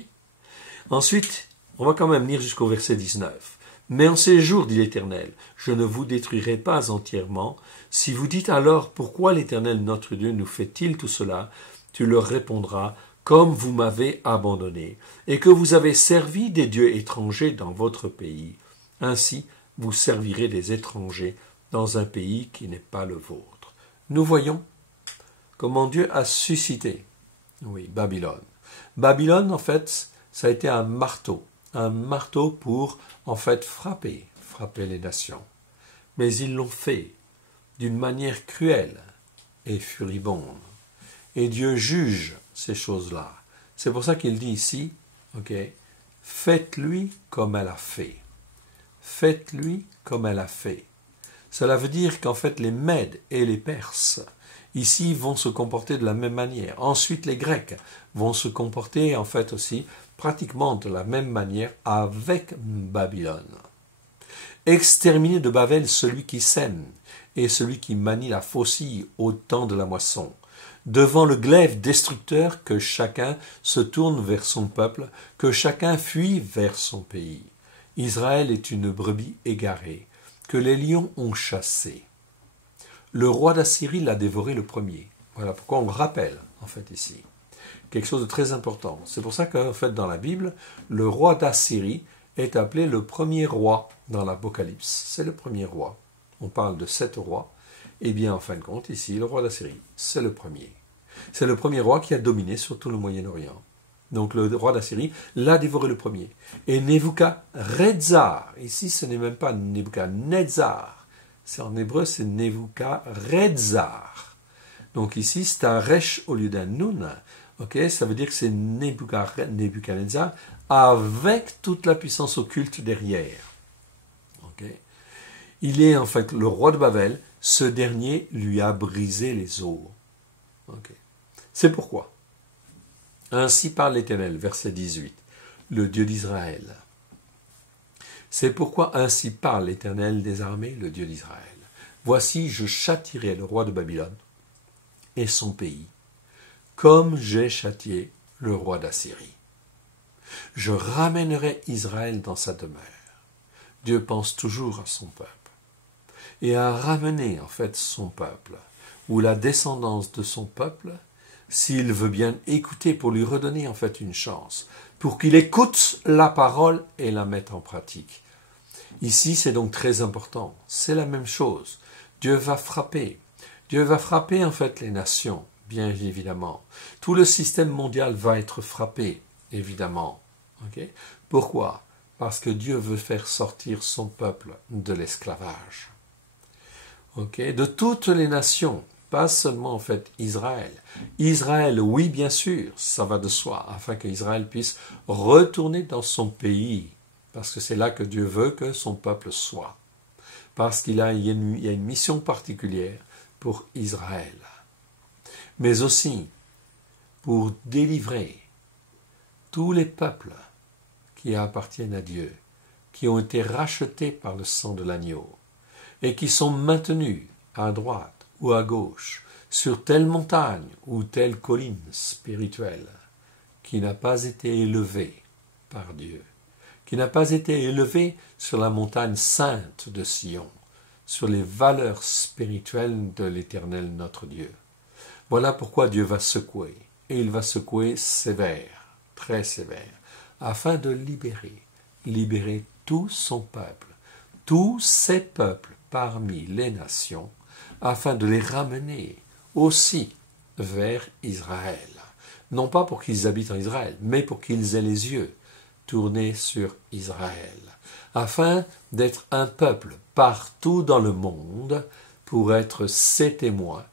Ensuite, on va quand même lire jusqu'au verset 19. Mais en ces jours, dit l'Éternel, je ne vous détruirai pas entièrement. Si vous dites alors, pourquoi l'Éternel notre Dieu nous fait-il tout cela? Tu leur répondras, comme vous m'avez abandonné, et que vous avez servi des dieux étrangers dans votre pays. Ainsi, vous servirez des étrangers dans un pays qui n'est pas le vôtre. Nous voyons comment Dieu a suscité, oui, Babylone. Babylone, en fait, ça a été un marteau pour, en fait, frapper les nations. Mais ils l'ont fait d'une manière cruelle et furibonde. Et Dieu juge ces choses-là. C'est pour ça qu'il dit ici, ok, faites-lui comme elle a fait. Faites-lui comme elle a fait. Cela veut dire qu'en fait, les Mèdes et les Perses, ici, vont se comporter de la même manière. Ensuite, les Grecs vont se comporter, en fait, aussi pratiquement de la même manière avec Babylone. Exterminer de Babel celui qui sème et celui qui manie la faucille au temps de la moisson. Devant le glaive destructeur, que chacun se tourne vers son peuple, que chacun fuit vers son pays. Israël est une brebis égarée, que les lions ont chassée. Le roi d'Assyrie l'a dévoré le premier. Voilà pourquoi on rappelle, en fait, ici. Quelque chose de très important. C'est pour ça qu'en fait, dans la Bible, le roi d'Assyrie est appelé le premier roi dans l'Apocalypse. C'est le premier roi. On parle de 7 rois. Eh bien, en fin de compte, ici, le roi d'Assyrie, c'est le premier. C'est le premier roi qui a dominé sur tout le Moyen-Orient. Donc, le roi d'Assyrie l'a dévoré le premier. Et Nebuchadnezzar, ici, ce n'est même pas Nebuchadnezzar. C'est en hébreu, c'est Nebuchadnezzar. Donc, ici, c'est un resh au lieu d'un nun. Okay, ça veut dire que c'est Nebuchadnezzar avec toute la puissance occulte derrière. Okay. Il est en fait le roi de Babel. Ce dernier lui a brisé les os. Okay. C'est pourquoi. Ainsi parle l'Éternel, verset 18, le Dieu d'Israël. C'est pourquoi ainsi parle l'Éternel des armées, le Dieu d'Israël. Voici, je châtierai le roi de Babylone et son pays, comme j'ai châtié le roi d'Assyrie. Je ramènerai Israël dans sa demeure. Dieu pense toujours à son peuple. Et à ramener en fait son peuple, ou la descendance de son peuple, s'il veut bien écouter pour lui redonner en fait une chance, pour qu'il écoute la parole et la mette en pratique. Ici, c'est donc très important. C'est la même chose. Dieu va frapper. Dieu va frapper en fait les nations, bien évidemment. Tout le système mondial va être frappé, évidemment. Okay? Pourquoi? parce que Dieu veut faire sortir son peuple de l'esclavage. De toutes les nations, pas seulement en fait Israël. Israël, oui bien sûr, ça va de soi, afin qu'Israël puisse retourner dans son pays, parce que c'est là que Dieu veut que son peuple soit. Parce qu'il y a une mission particulière pour Israël. Mais aussi pour délivrer tous les peuples qui appartiennent à Dieu, qui ont été rachetés par le sang de l'agneau, et qui sont maintenus à droite ou à gauche, sur telle montagne ou telle colline spirituelle, qui n'a pas été élevée par Dieu, qui n'a pas été élevée sur la montagne sainte de Sion, sur les valeurs spirituelles de l'Éternel notre Dieu. Voilà pourquoi Dieu va secouer, et il va secouer sévère, très sévère, afin de libérer tout son peuple, tous ces peuples parmi les nations, afin de les ramener aussi vers Israël. Non pas pour qu'ils habitent en Israël, mais pour qu'ils aient les yeux tournés sur Israël, afin d'être un peuple partout dans le monde pour être ses témoins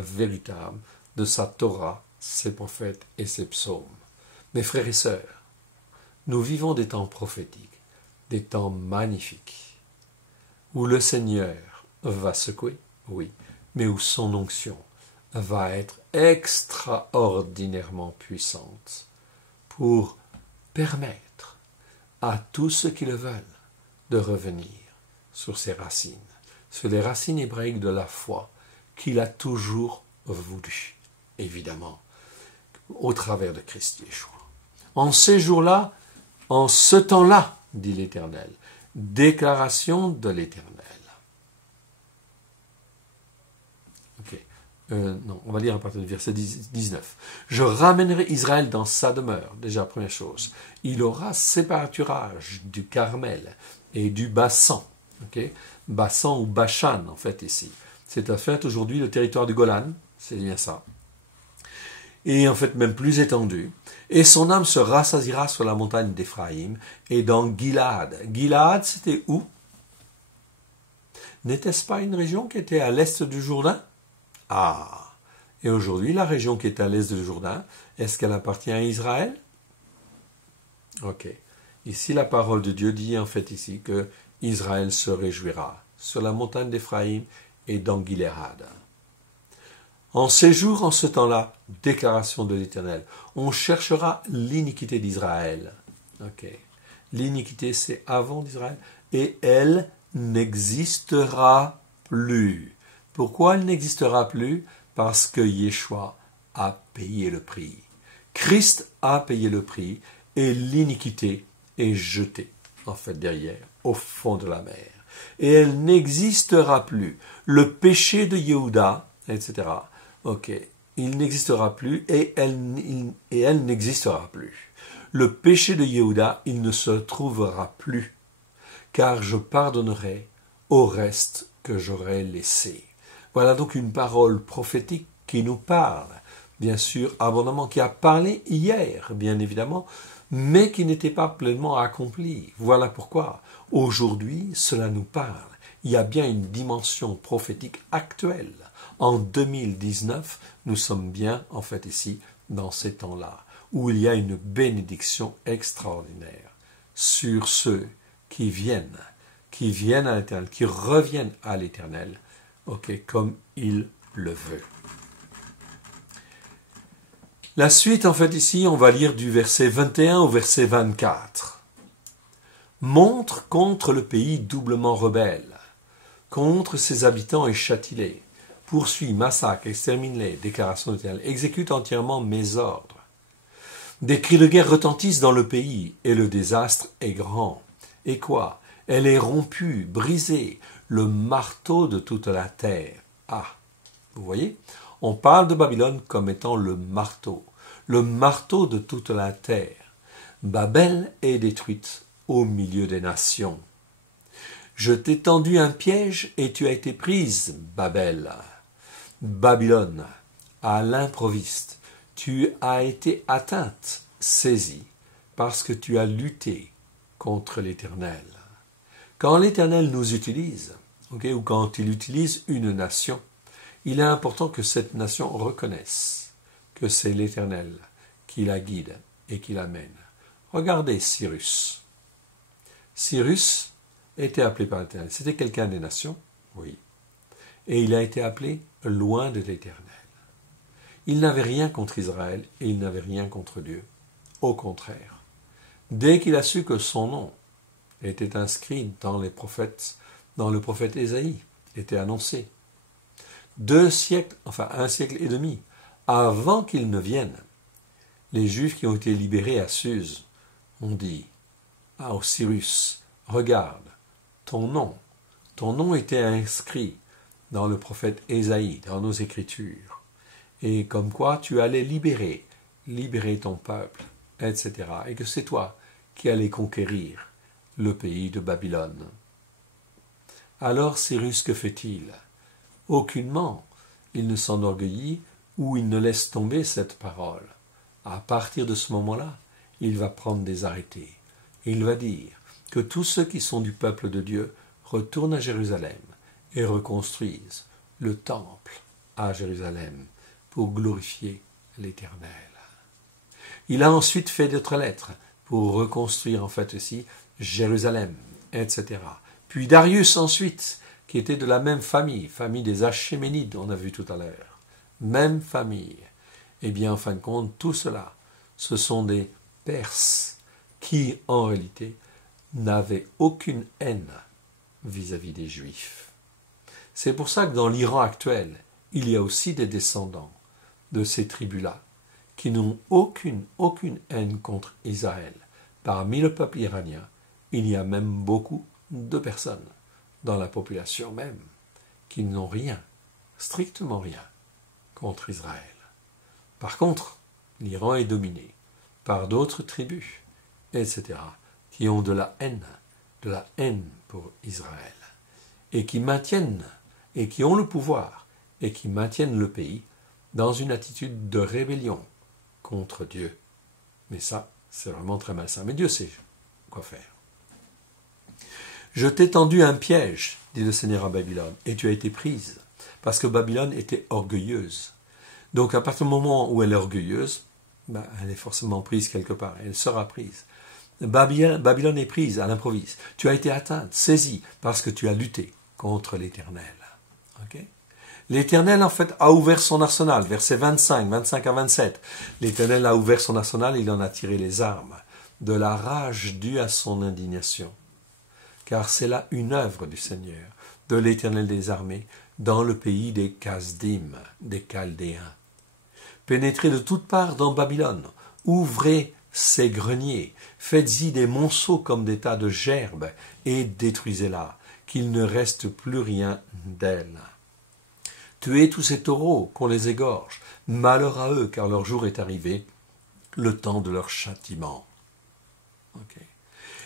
véritables de sa Torah, ses prophètes et ses psaumes. Mes frères et sœurs, nous vivons des temps prophétiques, des temps magnifiques, où le Seigneur va secouer, oui, mais où son onction va être extraordinairement puissante pour permettre à tous ceux qui le veulent de revenir sur ses racines, sur les racines hébraïques de la foi qu'il a toujours voulu, évidemment, au travers de Christ Yeshua. En ces jours-là, en ce temps-là, dit l'Éternel, déclaration de l'Éternel. On va lire à partir du verset 19. Je ramènerai Israël dans sa demeure. Déjà, première chose. Il aura ses pâturages du Carmel et du Bassan. Bassan ou Bashan, en fait, ici. C'est en fait aujourd'hui le territoire du Golan. C'est bien ça. Et en fait, même plus étendu. Et son âme se rassasiera sur la montagne d'Éphraïm et dans Gilad. Gilad, c'était où? N'était-ce pas une région qui était à l'est du Jourdain? Ah, et aujourd'hui, la région qui est à l'est du Jourdain, est-ce qu'elle appartient à Israël? Ok. Ici, la parole de Dieu dit en fait ici que Israël se réjouira sur la montagne d'Éphraïm et dans Gilead. En ces jours, en ce temps-là, déclaration de l'Éternel, on cherchera l'iniquité d'Israël. Ok. L'iniquité, c'est avant d'Israël, et elle n'existera plus. Pourquoi elle n'existera plus? Parce que Yeshua a payé le prix. Christ a payé le prix et l'iniquité est jetée, en fait, derrière, au fond de la mer. Et elle n'existera plus. Le péché de Yehuda, etc., il n'existera plus et elle n'existera plus. Le péché de Yehuda, il ne se trouvera plus, car je pardonnerai au reste que j'aurai laissé. Voilà donc une parole prophétique qui nous parle, bien sûr, abondamment, qui a parlé hier, bien évidemment, mais qui n'était pas pleinement accomplie. Voilà pourquoi, aujourd'hui, cela nous parle. Il y a bien une dimension prophétique actuelle. En 2019, nous sommes bien, en fait, ici, dans ces temps-là, où il y a une bénédiction extraordinaire sur ceux qui viennent à l'Éternel, qui reviennent à l'Éternel, comme il le veut. La suite, en fait, ici, on va lire du verset 21 au verset 24. Montre contre le pays doublement rebelle, contre ses habitants et châtie-les, poursuis, massacre, extermine-les, déclaration de l'Éternel, exécute entièrement mes ordres. Des cris de guerre retentissent dans le pays, et le désastre est grand. Et quoi? Elle est rompue, brisée, le marteau de toute la terre. Ah, vous voyez? On parle de Babylone comme étant le marteau de toute la terre. Babel est détruite au milieu des nations. Je t'ai tendu un piège et tu as été prise, Babel. Babylone, à l'improviste, tu as été atteinte, saisie, parce que tu as lutté contre l'Éternel. Quand l'Éternel nous utilise, ou quand il utilise une nation, il est important que cette nation reconnaisse que c'est l'Éternel qui la guide et qui l'amène. Regardez Cyrus. Cyrus était appelé par l'Éternel. C'était quelqu'un des nations, oui. Et il a été appelé loin de l'Éternel. Il n'avait rien contre Israël et il n'avait rien contre Dieu. Au contraire, dès qu'il a su que son nom était inscrit dans les prophètes, dans le prophète Ésaïe, était annoncé, 2 siècles, enfin 1 siècle et demi, avant qu'il ne vienne, les Juifs qui ont été libérés à Suse ont dit à Cyrus, regarde, ton nom était inscrit dans le prophète Ésaïe, dans nos Écritures, et comme quoi tu allais libérer ton peuple, etc., et que c'est toi qui allais conquérir le pays de Babylone. Alors Cyrus, que fait-il? Aucunement il ne s'enorgueillit ou il ne laisse tomber cette parole. À partir de ce moment-là, il va prendre des arrêtés. Et il va dire que tous ceux qui sont du peuple de Dieu retournent à Jérusalem et reconstruisent le temple à Jérusalem pour glorifier l'Éternel. Il a ensuite fait d'autres lettres pour reconstruire en fait aussi Jérusalem, etc. Puis Darius ensuite, qui était de la même famille des Achéménides, on a vu tout à l'heure. Même famille. Eh bien, en fin de compte, tout cela, ce sont des Perses qui, en réalité, n'avaient aucune haine vis-à-vis des Juifs. C'est pour ça que dans l'Iran actuel, il y a aussi des descendants de ces tribus-là qui n'ont aucune haine contre Israël. Parmi le peuple iranien, il y a même beaucoup de personnes dans la population même qui n'ont rien, strictement rien, contre Israël. Par contre, l'Iran est dominé par d'autres tribus, etc., qui ont de la haine pour Israël, et qui maintiennent, et qui ont le pouvoir, et qui maintiennent le pays dans une attitude de rébellion contre Dieu. Mais ça, c'est vraiment très malsain. Mais Dieu sait quoi faire. Je t'ai tendu un piège, dit le Seigneur à Babylone, et tu as été prise, parce que Babylone était orgueilleuse. Donc à partir du moment où elle est orgueilleuse, elle est forcément prise quelque part, elle sera prise. Babylone est prise à l'improviste. Tu as été atteinte, saisie, parce que tu as lutté contre l'Éternel. Okay? L'Éternel, en fait, a ouvert son arsenal, versets 25 à 27. L'Éternel a ouvert son arsenal, il en a tiré les armes, de la rage due à son indignation. Car c'est là une œuvre du Seigneur, de l'Éternel des armées, dans le pays des Kasdim, des Chaldéens. Pénétrez de toutes parts dans Babylone, ouvrez ses greniers, faites-y des monceaux comme des tas de gerbes, et détruisez-la, qu'il ne reste plus rien d'elle. Tuez tous ces taureaux, qu'on les égorge, malheur à eux, car leur jour est arrivé, le temps de leur châtiment. Okay.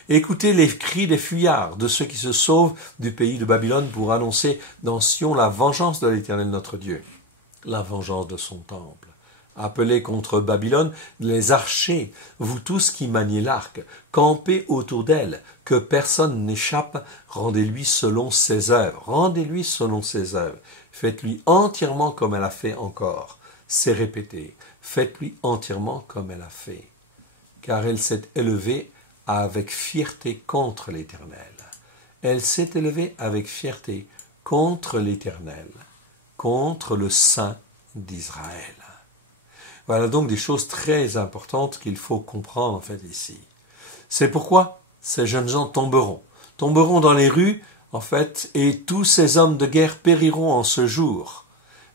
Écoutez les cris des fuyards, de ceux qui se sauvent du pays de Babylone pour annoncer dans Sion la vengeance de l'Éternel notre Dieu, la vengeance de son temple. Appelez contre Babylone les archers, vous tous qui maniez l'arc, campez autour d'elle, que personne n'échappe, rendez-lui selon ses œuvres, rendez-lui selon ses œuvres, faites-lui entièrement comme elle a fait encore, c'est répété, faites-lui entièrement comme elle a fait, car elle s'est élevée avec fierté contre l'Éternel. Elle s'est élevée avec fierté contre l'Éternel, contre le Saint d'Israël. Voilà donc des choses très importantes qu'il faut comprendre en fait ici. C'est pourquoi ces jeunes gens tomberont dans les rues en fait, et tous ces hommes de guerre périront en ce jour.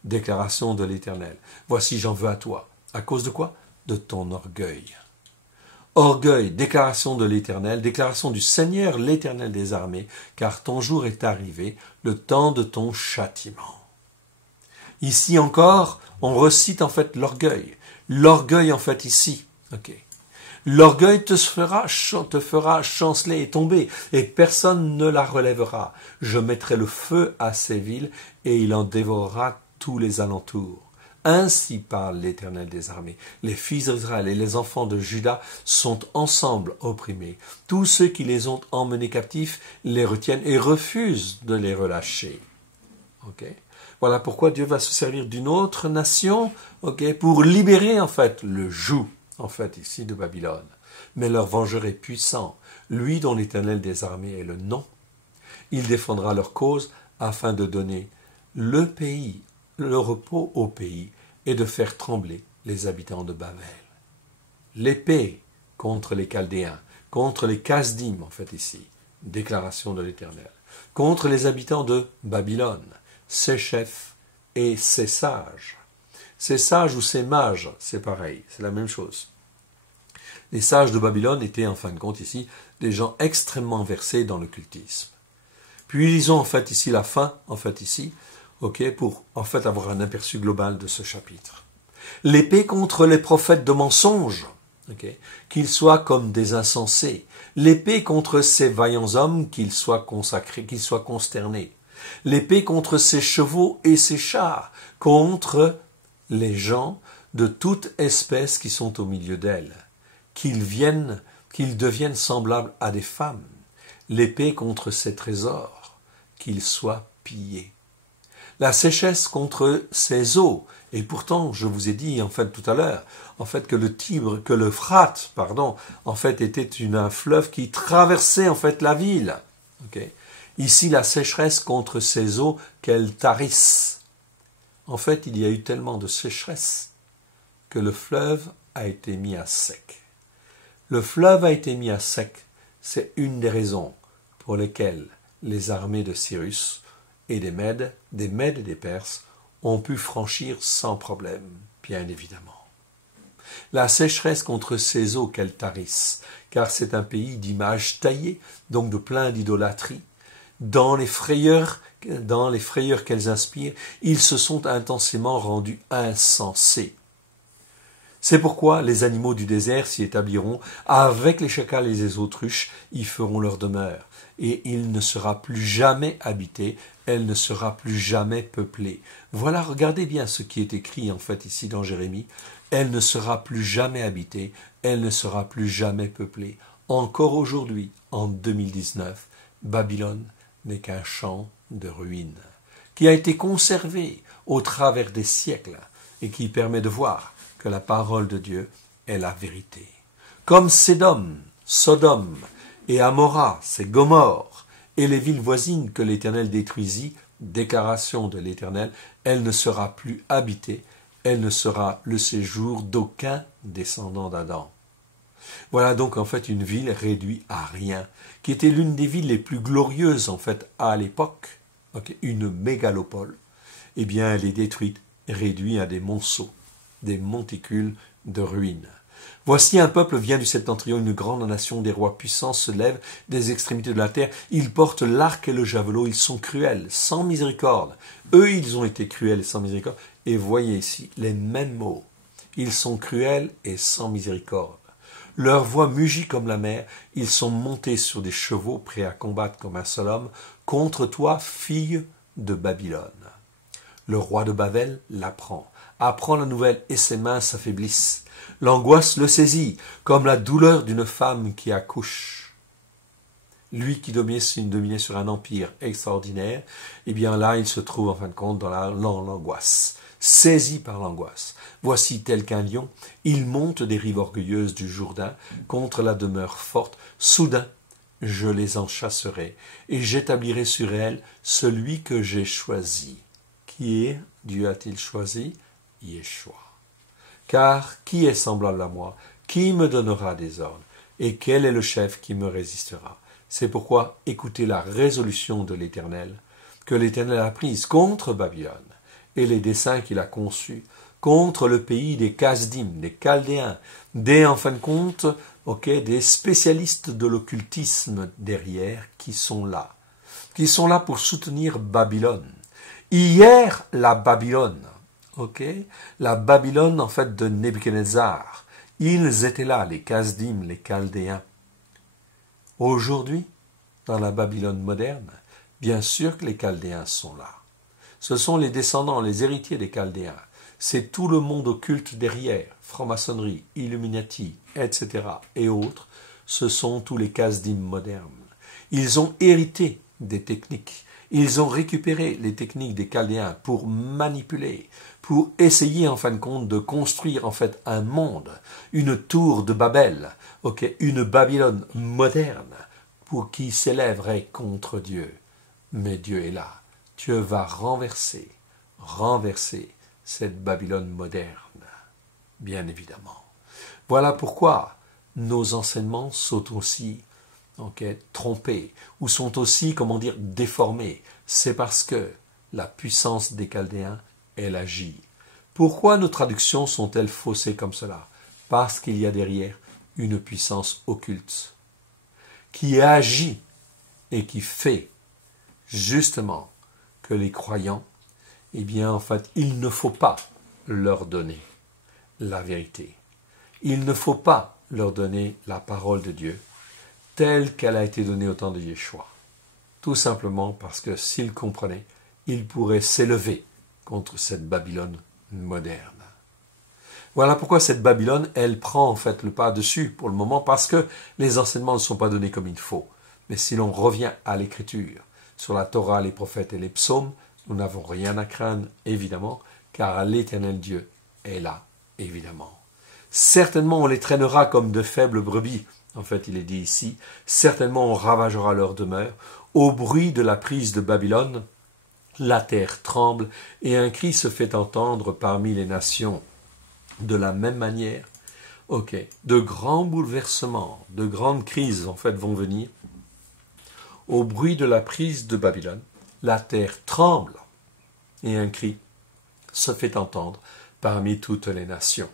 Déclaration de l'Éternel. Voici j'en veux à toi. À cause de quoi? De ton orgueil. Orgueil, déclaration de l'Éternel, déclaration du Seigneur l'Éternel des armées, car ton jour est arrivé, le temps de ton châtiment. Ici encore, on recite en fait l'orgueil. L'orgueil en fait ici. Okay. L'orgueil te fera chanceler et tomber, et personne ne la relèvera. Je mettrai le feu à ces villes, et il en dévorera tous les alentours. Ainsi parle l'Éternel des armées. Les fils d'Israël et les enfants de Juda sont ensemble opprimés. Tous ceux qui les ont emmenés captifs les retiennent et refusent de les relâcher. Okay. Voilà pourquoi Dieu va se servir d'une autre nation, pour libérer en fait le joug, en fait ici de Babylone. Mais leur vengeur est puissant, lui dont l'Éternel des armées est le nom. Il défendra leur cause afin de donner le pays, le repos au pays, et de faire trembler les habitants de Babel. L'épée contre les Chaldéens, contre les Kasdim, en fait ici, déclaration de l'Éternel, contre les habitants de Babylone, ses chefs et ses sages. Ces sages ou ces mages, c'est pareil, c'est la même chose. Les sages de Babylone étaient en fin de compte ici des gens extrêmement versés dans l'occultisme. Puis ils ont en fait ici la fin, en fait ici, pour en fait avoir un aperçu global de ce chapitre. L'épée contre les prophètes de mensonges, qu'ils soient comme des insensés. L'épée contre ces vaillants hommes, qu'ils soient consacrés, qu'ils soient consternés. L'épée contre ces chevaux et ces chars, contre les gens de toute espèce qui sont au milieu d'elles, qu'ils deviennent semblables à des femmes. L'épée contre ces trésors, qu'ils soient pillés. La sécheresse contre ces eaux. Et pourtant, je vous ai dit, en fait, tout à l'heure, en fait, que l'Euphrate, en fait, était un fleuve qui traversait, en fait, la ville. Ici, la sécheresse contre ces eaux qu'elles tarissent. En fait, il y a eu tellement de sécheresse que le fleuve a été mis à sec. Le fleuve a été mis à sec, c'est une des raisons pour lesquelles les armées de Cyrus et des Mèdes et des Perses ont pu franchir sans problème, bien évidemment. La sécheresse contre ces eaux qu'elles tarissent, car c'est un pays d'images taillées, donc de plein d'idolâtrie. Dans les frayeurs qu'elles inspirent, ils se sont intensément rendus insensés. C'est pourquoi les animaux du désert s'y établiront, avec les chacals et les autruches y feront leur demeure, et il ne sera plus jamais habité, elle ne sera plus jamais peuplée. Voilà, regardez bien ce qui est écrit en fait ici dans Jérémie. Elle ne sera plus jamais habitée, elle ne sera plus jamais peuplée. Encore aujourd'hui, en 2019, Babylone n'est qu'un champ de ruines, qui a été conservé au travers des siècles, et qui permet de voir que la parole de Dieu est la vérité. Comme Sodome et Amora, c'est Gomorre, et les villes voisines que l'Éternel détruisit, déclaration de l'Éternel, elle ne sera plus habitée, elle ne sera le séjour d'aucun descendant d'Adam. Voilà donc en fait une ville réduite à rien, qui était l'une des villes les plus glorieuses en fait à l'époque, une mégalopole. Eh bien elle est détruite, réduite à des monceaux, des monticules de ruines. Voici un peuple vient du septentrion, une grande nation, des rois puissants se lèvent des extrémités de la terre. Ils portent l'arc et le javelot, ils sont cruels, sans miséricorde. Eux, ils ont été cruels et sans miséricorde. Et voyez ici les mêmes mots. Ils sont cruels et sans miséricorde. Leur voix mugit comme la mer. Ils sont montés sur des chevaux prêts à combattre comme un seul homme contre toi, fille de Babylone. Le roi de Babel l'apprend, apprend la nouvelle et ses mains s'affaiblissent. L'angoisse le saisit, comme la douleur d'une femme qui accouche. Lui qui dominait sur un empire extraordinaire, eh bien là, il se trouve en fin de compte dans l'angoisse, saisi par l'angoisse. Voici tel qu'un lion, il monte des rives orgueilleuses du Jourdain contre la demeure forte. Soudain, je les en chasserai, et j'établirai sur elles celui que j'ai choisi. Qui est Dieu a-t-il choisi? Yeshua. Car qui est semblable à moi? Qui me donnera des ordres? Et quel est le chef qui me résistera? C'est pourquoi écoutez la résolution de l'Éternel, que l'Éternel a prise contre Babylone, et les desseins qu'il a conçus, contre le pays des Kasdim, des Chaldéens, en fin de compte, des spécialistes de l'occultisme derrière, qui sont là pour soutenir Babylone. Hier, la Babylone, la Babylone en fait de Nebuchadnezzar, ils étaient là, les Kasdim, les Chaldéens. Aujourd'hui, dans la Babylone moderne, bien sûr que les Chaldéens sont là. Ce sont les descendants, les héritiers des Chaldéens. c'est tout le monde occulte derrière, franc-maçonnerie, Illuminati, etc. et autres, ce sont tous les Khazdim modernes. Ils ont hérité des techniques, ils ont récupéré les techniques des Chaldéens pour manipuler, pour essayer en fin de compte de construire en fait un monde, une tour de Babel, une Babylone moderne, pour qui s'élèverait contre Dieu. Mais Dieu est là. Dieu va renverser cette Babylone moderne, bien évidemment. Voilà pourquoi nos enseignements sont aussi trompés, ou sont aussi, déformés. C'est parce que la puissance des Chaldéens, elle agit. Pourquoi nos traductions sont-elles faussées comme cela? Parce qu'il y a derrière une puissance occulte qui agit et qui fait justement que les croyants, il ne faut pas leur donner la vérité. Il ne faut pas leur donner la parole de Dieu telle qu'elle a été donnée au temps de Yeshua. Tout simplement parce que s'ils comprenaient, ils pourraient s'élever contre cette Babylone moderne. Voilà pourquoi cette Babylone, elle prend en fait le pas dessus pour le moment, parce que les enseignements ne sont pas donnés comme il faut. Mais si l'on revient à l'écriture, sur la Torah, les prophètes et les psaumes, nous n'avons rien à craindre, évidemment, car l'Éternel Dieu est là, évidemment. Certainement, on les traînera comme de faibles brebis. En fait, il est dit ici, certainement on ravagera leur demeure. Au bruit de la prise de Babylone, la terre tremble et un cri se fait entendre parmi les nations. De la même manière, de grands bouleversements, de grandes crises, vont venir. Au bruit de la prise de Babylone, la terre tremble et un cri se fait entendre parmi toutes les nations.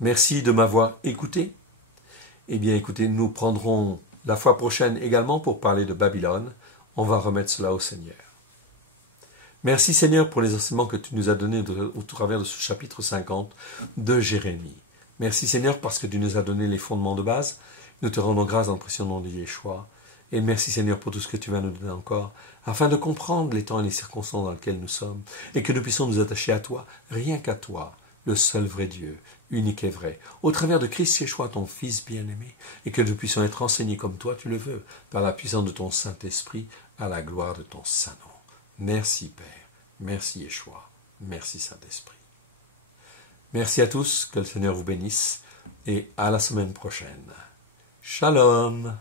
Merci de m'avoir écouté. Eh bien, écoutez, nous prendrons la fois prochaine également pour parler de Babylone. On va remettre cela au Seigneur. Merci Seigneur pour les enseignements que tu nous as donnés au travers de ce chapitre 50 de Jérémie. Merci Seigneur parce que tu nous as donné les fondements de base. Nous te rendons grâce dans le précieux nom de Yeshua. Et merci Seigneur pour tout ce que tu vas nous donner encore, afin de comprendre les temps et les circonstances dans lesquelles nous sommes, et que nous puissions nous attacher à toi, rien qu'à toi, le seul vrai Dieu, unique et vrai, au travers de Christ Yeshua, ton Fils bien-aimé, et que nous puissions être enseignés comme toi tu le veux, par la puissance de ton Saint-Esprit, à la gloire de ton Saint-Nom. Merci Père, merci Yeshua, merci Saint-Esprit. Merci à tous, que le Seigneur vous bénisse, et à la semaine prochaine. Shalom.